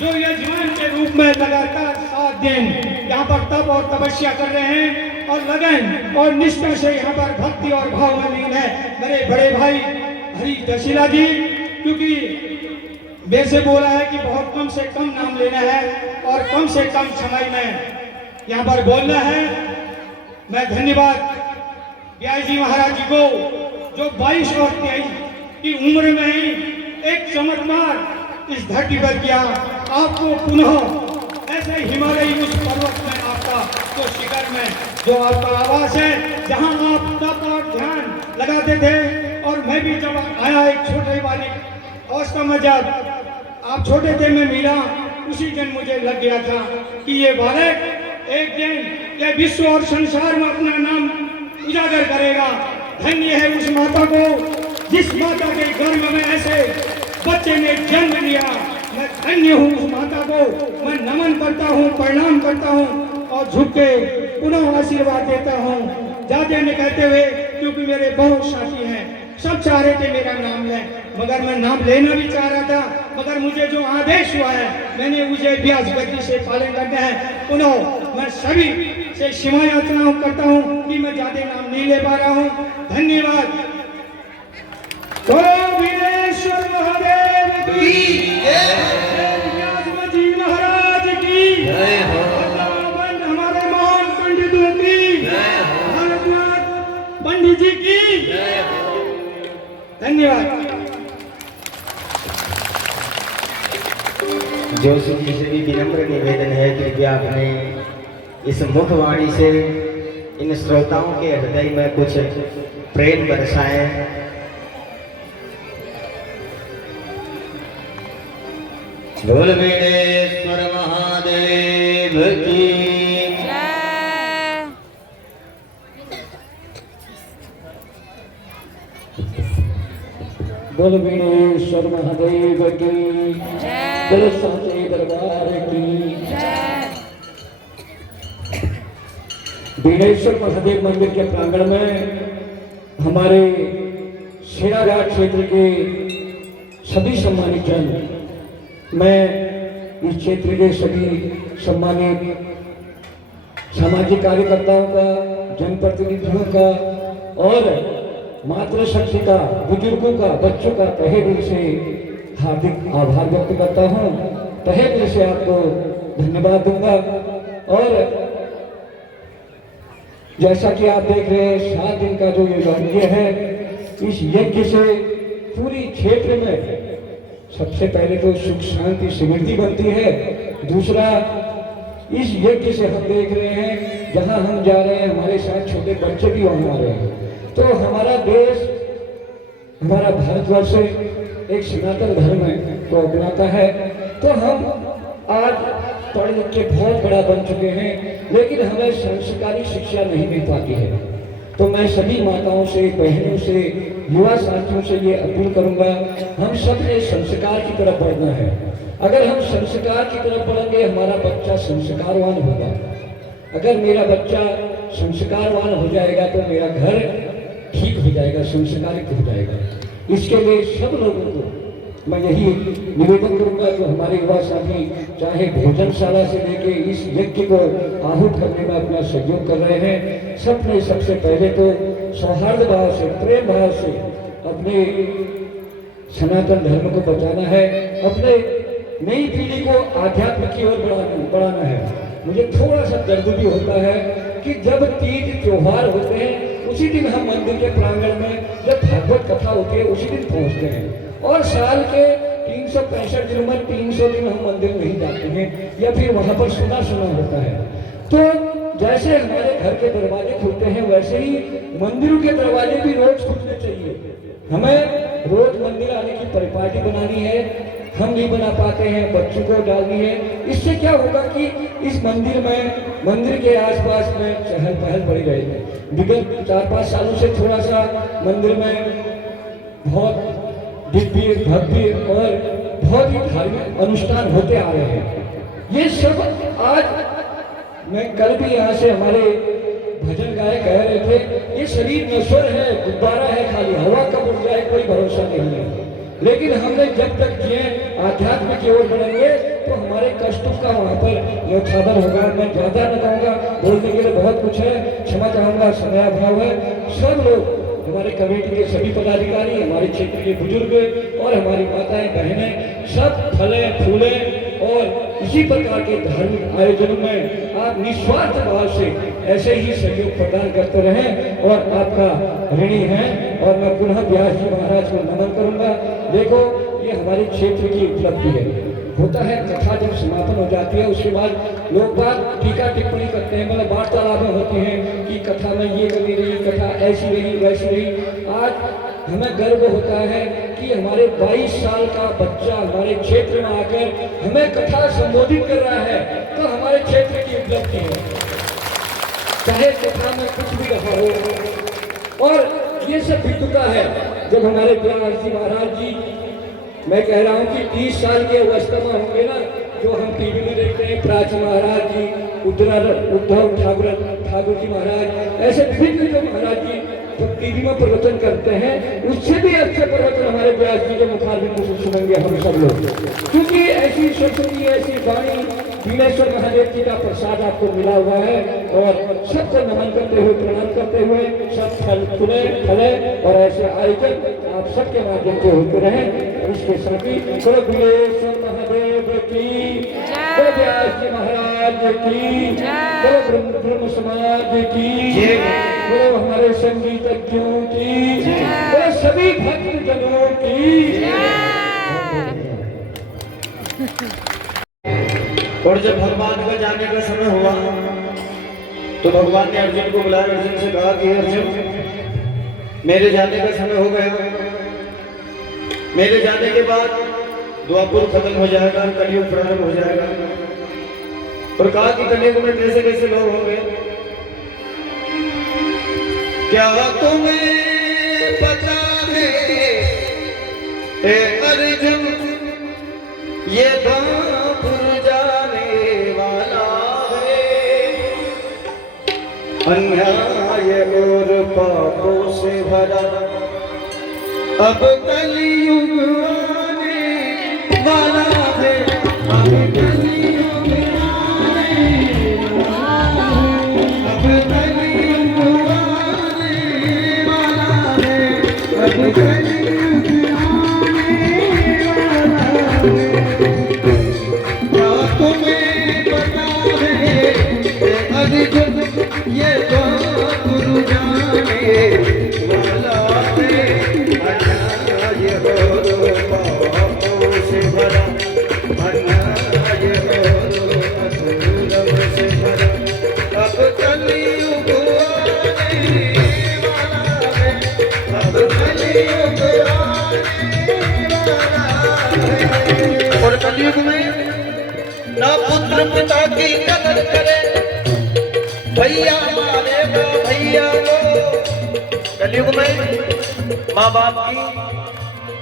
जो यजमान के रूप में लगातार 7 दिन यहाँ पर तप और तपस्या कर रहे हैं और लगन और निष्ठा से यहाँ पर भक्ति और भाव में लीन है मेरे बड़े भाई हरी दशीला जी क्योंकि मेरे से बोला है कि बहुत कम से कम नाम लेना है और कम से कम समय में यहाँ पर बोलना है। मैं धन्यवाद व्यास जी महाराज जी को जो 22 और 23 की उम्र में ही एक चमत्कार इस धरती पर किया आपको पुनः ऐसे हिमालयी उस पर्वत में आपका जो शिखर में जो आपका आवास है जहां आप तप और ध्यान लगाते थे और मैं भी जब आया एक छोटे वाली अवस्था में जब आप छोटे थे मैं मिला उसी दिन मुझे लग गया था कि ये बालक एक दिन ये विश्व और संसार में अपना नाम उजागर करेगा। धन्य है उस माता को जिस माता के गर्भ में ऐसे बच्चे ने जन्म लिया। मैं धन्य हूँ उस माता को, मैं नमन करता हूँ, प्रणाम करता हूँ और झुक के पुनः आशीर्वाद देता हूँ। जाते न कहते हुए, क्योंकि मेरे बहुत साथी हैं, सब चाह रहे थे मेरा नाम लें, मगर मैं नाम लेना भी चाह रहा था, मगर मुझे जो आदेश हुआ है मैंने उसे व्यास गति से पालन करना है। पुनः मैं सभी से क्षमा याचना करता हूँ कि मैं ज्यादा नाम नहीं ले पा रहा हूँ। धन्यवाद। तो वीरेश्वर महादेव की व्यास जी महाराज की, हमारे महान पंडितों की, भारतनाथ पंडित जी की धन्यवाद। जोशी जी से भी विनम्र निवेदन है, कृपया अपने इस मुखवाणी से इन श्रोताओं के हृदय में कुछ प्रेम बरसाएं। बोल वीरेश्वर महादेव की। बोल वीरेश्वर महादेव की, बोल साचे दरबार की। वीरेश्वर महादेव मंदिर के प्रांगण में हमारे शेराघाट क्षेत्र के सभी सम्मानित जन, मैं इस क्षेत्र के सभी सम्मानित सामाजिक कार्यकर्ताओं का, जनप्रतिनिधियों का और मातृशक्ति का, बुजुर्गों का, बच्चों का तहे दिल से हार्दिक आभार व्यक्त करता हूँ। तहे दिल से आपको धन्यवाद दूंगा। और जैसा कि आप देख रहे हैं, 7 दिन का जो ये यज्ञ है, इस यज्ञ से पूरी क्षेत्र में सबसे पहले तो सुख शांति समृद्धि बनती है। दूसरा, इस यज्ञ से हम देख रहे हैं जहां हम जा रहे हैं, हमारे साथ छोटे बच्चे भी वहां आ रहे हैं। तो हमारा देश, हमारा भारतवर्ष एक सनातन धर्म को अपनाता है। तो हम आज पढ़ लिख के बहुत बड़ा बन चुके हैं, लेकिन हमें संस्कारी शिक्षा नहीं मिल पाती है। तो मैं सभी माताओं से, बहनों से, युवा साथियों से ये अपील करूंगा, हम सब ने संस्कार की तरफ बढ़ना है। अगर हम संस्कार की तरफ बढ़ेंगे, हमारा बच्चा संस्कारवान होगा। अगर मेरा बच्चा संस्कारवान हो जाएगा तो मेरा घर ठीक हो जाएगा, संस्कारित हो जाएगा। इसके लिए सब लोगों को मैं यही निवेदन करूंगा कि हमारे युवा साथी चाहे भोजनशाला से लेके इस यज्ञ को आहूत करने में अपना सहयोग कर रहे हैं, सबने सबसे पहले तो सौहार्द भाव से, प्रेम भाव से अपने सनातन धर्म को बचाना है, अपने नई पीढ़ी को आध्यात्म की ओर बढ़ाना है। मुझे थोड़ा सा दर्द भी होता है कि जब तीज त्योहार होते हैं, उसी दिन हम मंदिर के प्रांगण में जब भागवत कथा होती है उसी दिन पहुंचते हैं, और साल के 365 दिनों में 300 दिन हम मंदिर नहीं जाते हैं या फिर वहां पर सुना होता है। तो जैसे हमारे घर के दरवाजे खुलते हैं, वैसे ही मंदिरों के दरवाजे भी रोज खुलने चाहिए। हमें रोज मंदिर आने की परिपाटी बनानी है, हम नहीं बना पाते हैं, बच्चों को डालनी है। इससे क्या होगा कि इस मंदिर में, मंदिर के आसपास में चहल पहल बढ़ी रहेगी। विगत 4-5 सालों से थोड़ा सा मंदिर में बहुत दिव्य, भव्य और बहुत ही धार्मिक अनुष्ठान होते आ रहे हैं। ये सब आज मैं कल भी यहाँ से हमारे भजन गायक कह रहे थे, ये शरीर नश्वर है, गुब्बारा है, खाली हवा कब उड़ जाए कोई भरोसा नहीं है। लेकिन हमने जब तक जिए आध्यात्म की ओर बढ़ेंगे तो हमारे कष्टों का वहाँ पर न्यौछावर होगा। मैं ज्यादा न कहूँगा, बोलने के लिए बहुत कुछ है, क्षमा चाहूँगा, समयाभाव है। सब लोग, हमारे कमेटी के सभी पदाधिकारी, हमारे क्षेत्र के बुजुर्ग और हमारी माताएं, बहनें, सब फले फूले और इसी प्रकार के धार्मिक आयोजनों में आप निस्वार्थ भाव से ऐसे ही सहयोग प्रदान करते रहें और आपका ऋणी हैं। और मैं पुनः व्यास जी महाराज को नमन करूंगा। देखो, ये हमारे क्षेत्र की उपलब्धि है। होता है कथा जब समापन हो जाती है, उसके बाद लोग बात टीका टिप्पणी करते हैं, मतलब वार्तालापें होती हैं कि कथा में ये कमी रही, कथा ऐसी रही, वैसी रही। आज हमें गर्व होता है कि हमारे 22 साल का बच्चा हमारे क्षेत्र में आकर हमें कथा संबोधित कर रहा है, तो हमारे क्षेत्र की उपलब्धि है। चाहे कथा में कुछ भी रहा हो। और ये सब विद्वता है जब हमारे व्यास जी महाराज जी, मैं कह रहा हूँ कि 30 साल के अवस्था में होंगे ना, जो हम टीवी में देखते हैं प्राची महाराज जी, उद्धव ठाकुर जी महाराज, ऐसे विभिन्न जो महाराज जी जो टीवी में प्रवचन करते हैं, उससे भी अच्छे प्रवचन हमारे व्यास जी के मुखारबिंद से सुनेंगे हम सब लोग। क्योंकि ऐसी सरस्वती, ऐसी वाणी वीणेश्वर महादेव जी का प्रसाद आपको मिला हुआ है। और सबको नमन करते हुए, प्रणाम करते हुए सब फल फूले फले और ऐसे आयोजन आप सबके माध्यम से होते रहे। उसके साथ ही बोलो वीणेश्वर महादेव की, बोलो व्यास जी महाराज की, बोलो ब्रह्म समाज की, बोलो हमारे संगीतज्ञों की, बोलो सभी भक्त जनों की। और जब भगवान का जाने का समय हुआ तो भगवान ने अर्जुन को बुलाया, अर्जुन से कहा कि अर्जुन मेरे जाने का समय हो गया, मेरे जाने के बाद द्वापर खत्म हो जाएगा, कलयुग प्रारंभ हो जाएगा। और कहा कि कलयुग में कैसे कैसे लोग होंगे, क्या तुम्हें पता है ए अर्जुन ये द्वापर जाने वाला है, अन्याय और पापों से भरा अब कलयुग आने वाला है, अब कलयुग आने वाला है, अब कलयुग आने वाला है, अब कलयुग आने वाला है। क्या तुम्हें पता है अर्जुन ये द्वापर जाने वाला है, अन्याय और पापों से भरा, अन्याय और अधूरम से भरा अब कलयुग आने वाला है, अब कलयुग आने वाला है। और कलयुग में ना पुत्र पिता की कदर करे, भैया मारेगा भैया को। कलयुग में माँ बाप की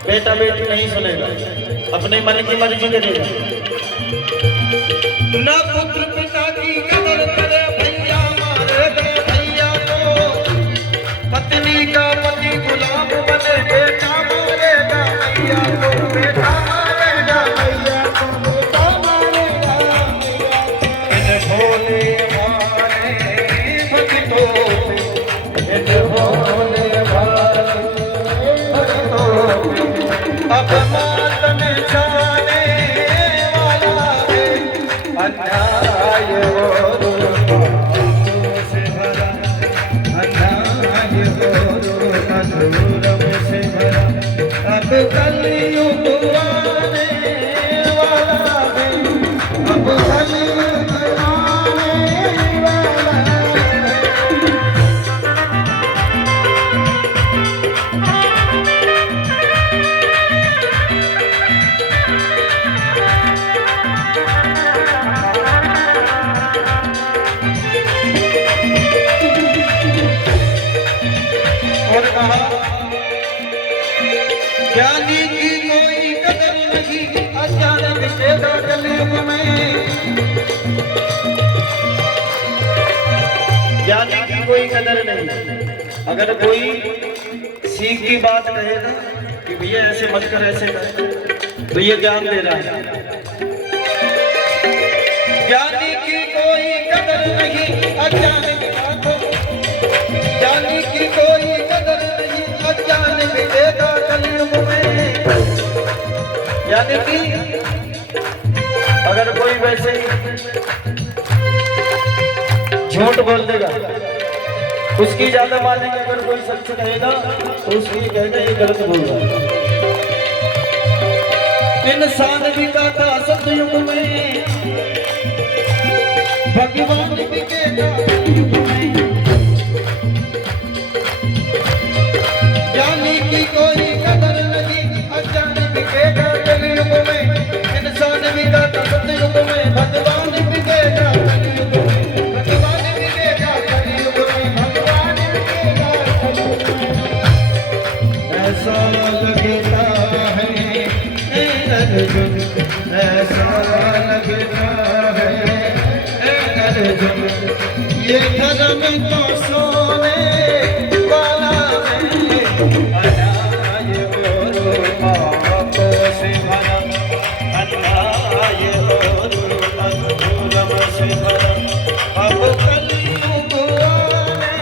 बेटा बेटी नहीं सुनेगा, अपने मन की मर्जी करेगा। ना पुत्र पिता की कदर करे, भैया मारेगा भैया को। पत्नी का पति गुलाम बने, बेटा मारेगा भैया को, बेटा मारेगा भैया को, बेटा मारेगा भैया को। भोले भाले भक्तों भोले भाले भक्तों अब मातम जाने वाला है, अन्याय और पापों से भरा, अन्याय और अधूरम से भरा अब कलयुग आने वाला है, अब कलयुग आने वाला है। और कहा ज्ञानी की कोई कदर नहीं, अज्ञान विषेदा कलयुग में। ज्ञानी की कोई कदर नहीं, अगर कोई सीख की बात कहेगा कि भैया ऐसे मत कर ऐसे कर, तो ये ज्ञान दे रहा है। ज्ञानी की कोई कदर नहीं, अज्ञान ज्ञानी की कोई कदर नहीं, अज्ञान विवेका कलयुग में। यानी कि अगर कोई वैसे झूठ बोल देगा, उसकी ज्यादा मानेंगे। अगर कोई सच कहेगा तो उसकी कहना ये गलत बोल रहा है। इंसान बिकाता सतयुग में, भगवान बिकेगा कलयुग में। ज्ञानी की कोई कदर नहीं, अज्ञान बिकेगा कलयुग में। इंसान बिकाता सतयुग में, भगवान बिकेगा कलयुग में, भगवान बिकेगा कलयुग में। ये धर्म तो सोने वाला है, अनाय और पापों से भरा, अनाय और अधूरम से भरा। अब कलयुग आने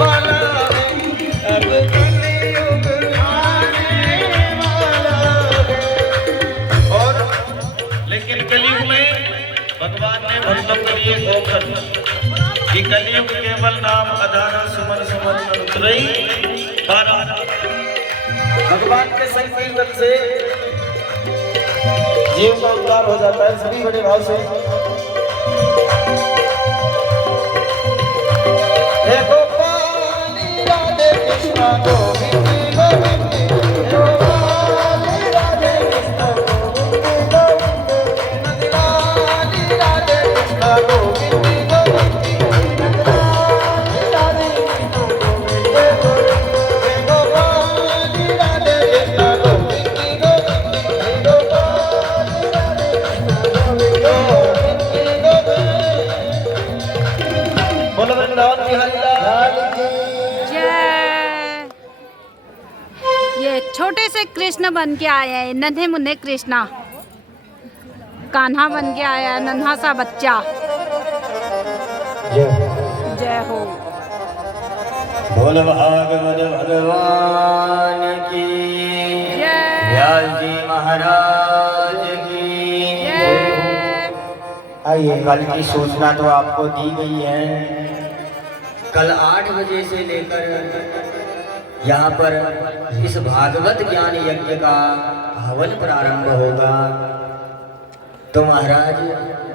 वाला है, अब कलयुग आने वाला है। और लेकिन कलयुग में भगवान ने भक्तों के लिए होकर कि कलयुग केवल नाम आधार सुमन सुमन उतरई पारा। भगवान के संकीर्तन से जीव का उद्धार हो जाता है। सभी बड़े भाव से हे गोपाल राधे कृष्णा गोविंद गोविंद, गोपाल राधे कृष्णा गोविंद गोविंद, नंदलाल राधे कृष्णा गोविंद गोविंद, नंदलाल राधे कृष्णा गोविंद गोविंद, हे गोपाल राधे कृष्णा गोविंद गोविंद, हे गोपाल राधे कृष्णा गोविंद गोविंद। बोलो वृंदावन बिहारी लाल की जय। ये छोटे से कृष्ण बन के आए हैं, नन्हे मुन्ने कृष्णा। कान्हा बन के आया है, नन्हा सा बच्चा। जय हो। बोल भागवत भगवान की जय। व्यास जी महाराज की जय। आइए, कल की सूचना तो आपको दी गई है। कल 8 बजे से लेकर यहाँ पर इस भागवत ज्ञान यज्ञ का हवन प्रारंभ होगा। तो महाराज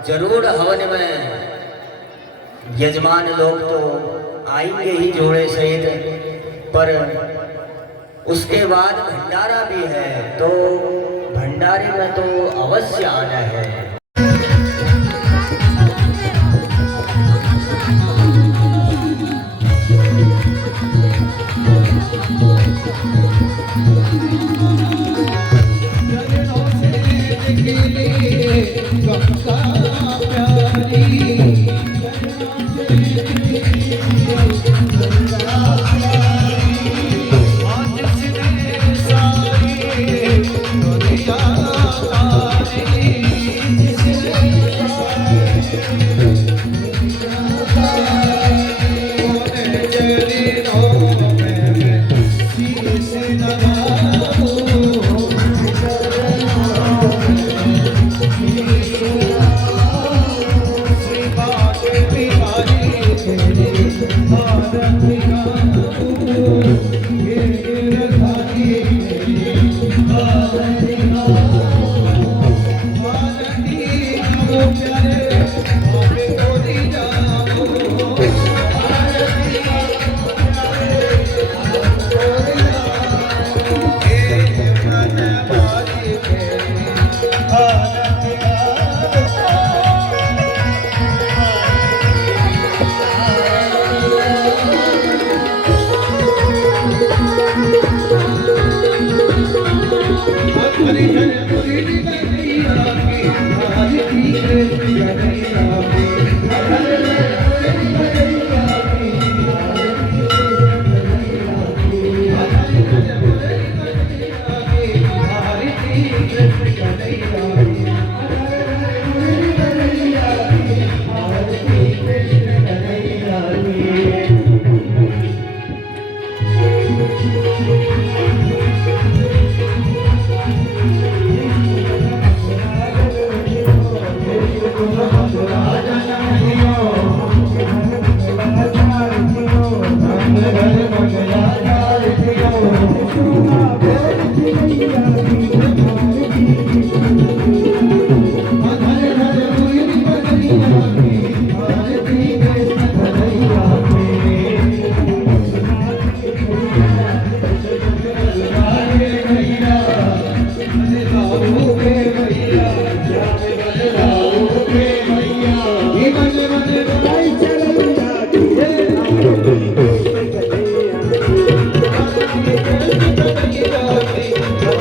जरूर हवन में यजमान लोग तो आएंगे ही जोड़े सहित, पर उसके बाद भंडारा भी है, तो भंडारे में तो अवश्य आना है।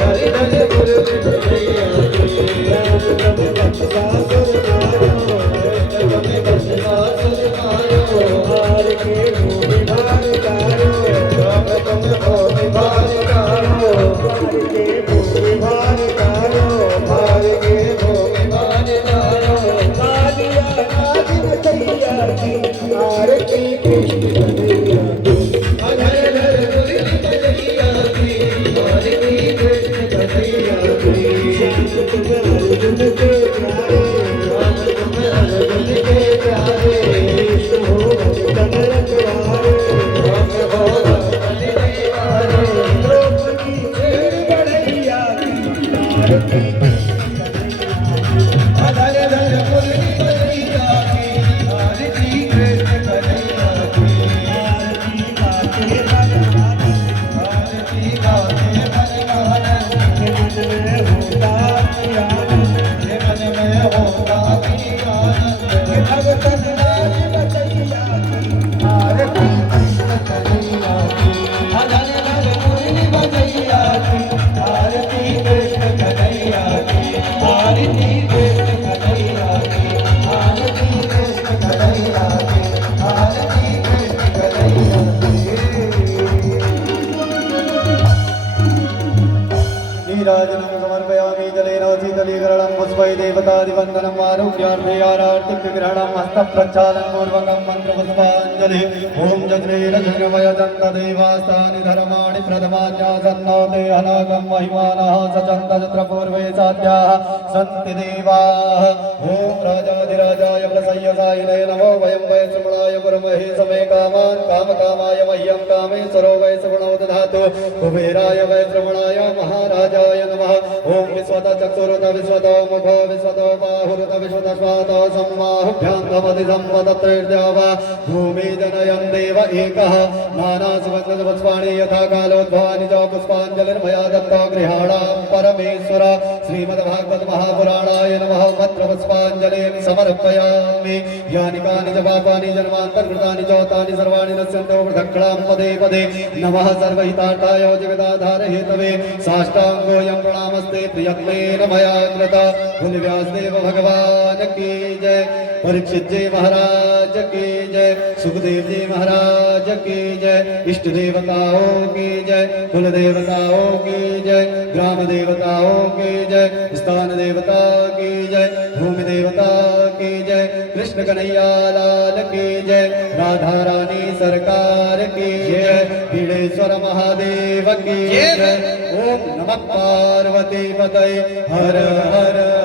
हरे नीराजनं समर्पयामि जलेन शीतलीकरणं पुष्पै देवतादिवन्दनं आरोग्यार्थे आरार्तिकग्रहणं हस्तप्रक्षालनपूर्वकं मन्त्रपुष्पाञ्जलिः ॐ जज्रेरजनमयदन्तदेवास्तानि धर्माणि प्रथमान्यासन्नो ते हनाकं महिमानः सचन्त तत्र पूर्वे साध्याः सन्ति देवाः ॐ राजाधिराजाय प्रसय्यसायिने नमो वयं वै श्रवणाय कुर्महे समे कामान् कामकामाय मह्यं कामेश्वरो वै श्रवणो दधातु कुबेराय वै श्रवणाय महाराजाय नमः ॐ विश्वत चक्षुरुत विश्वत मुखो विश्वत बाहुरुत विश्वत स्वातो सम्माहुभ्यां भवति सम्पदत्रैर्देव भूमि जनयन् देव एकः नानासुवत्नपुष्पाणि यथा कालोद्भवानि च पुष्पाञ्जलिर्मया दत्ता गृहाणां परमेश्वर श्रीमद्भागवत महापुराणाय नमः पत्रपुष्पाञ्जलिं समर्पयामि यानि कानि च पापानि जन्मान्तर्कृतानि च तानि सर्वाणि नश्यन्तो पृथक्क्षणां पदे पदे नमः सर्वहितार्थाय जगदाधार हेतवे साष्टांगोऽयं प्रणामस्ते प्रियत्वेन मया कृता व्यासदेव भगवान की जय परीक्षित जी महाराज की जय सुखदेव जी महाराज की जय इष्ट देवताओं की जय कुल देवताओं की जय ग्राम देवताओं की जय स्थान देवता की जय भूमि देवता की जय कृष्ण कन्हैया लाल की जय राधा रानी सरकार की जय पीड़ेश्वर महादेव की जय ओम नमः पार्वती पतये हर हर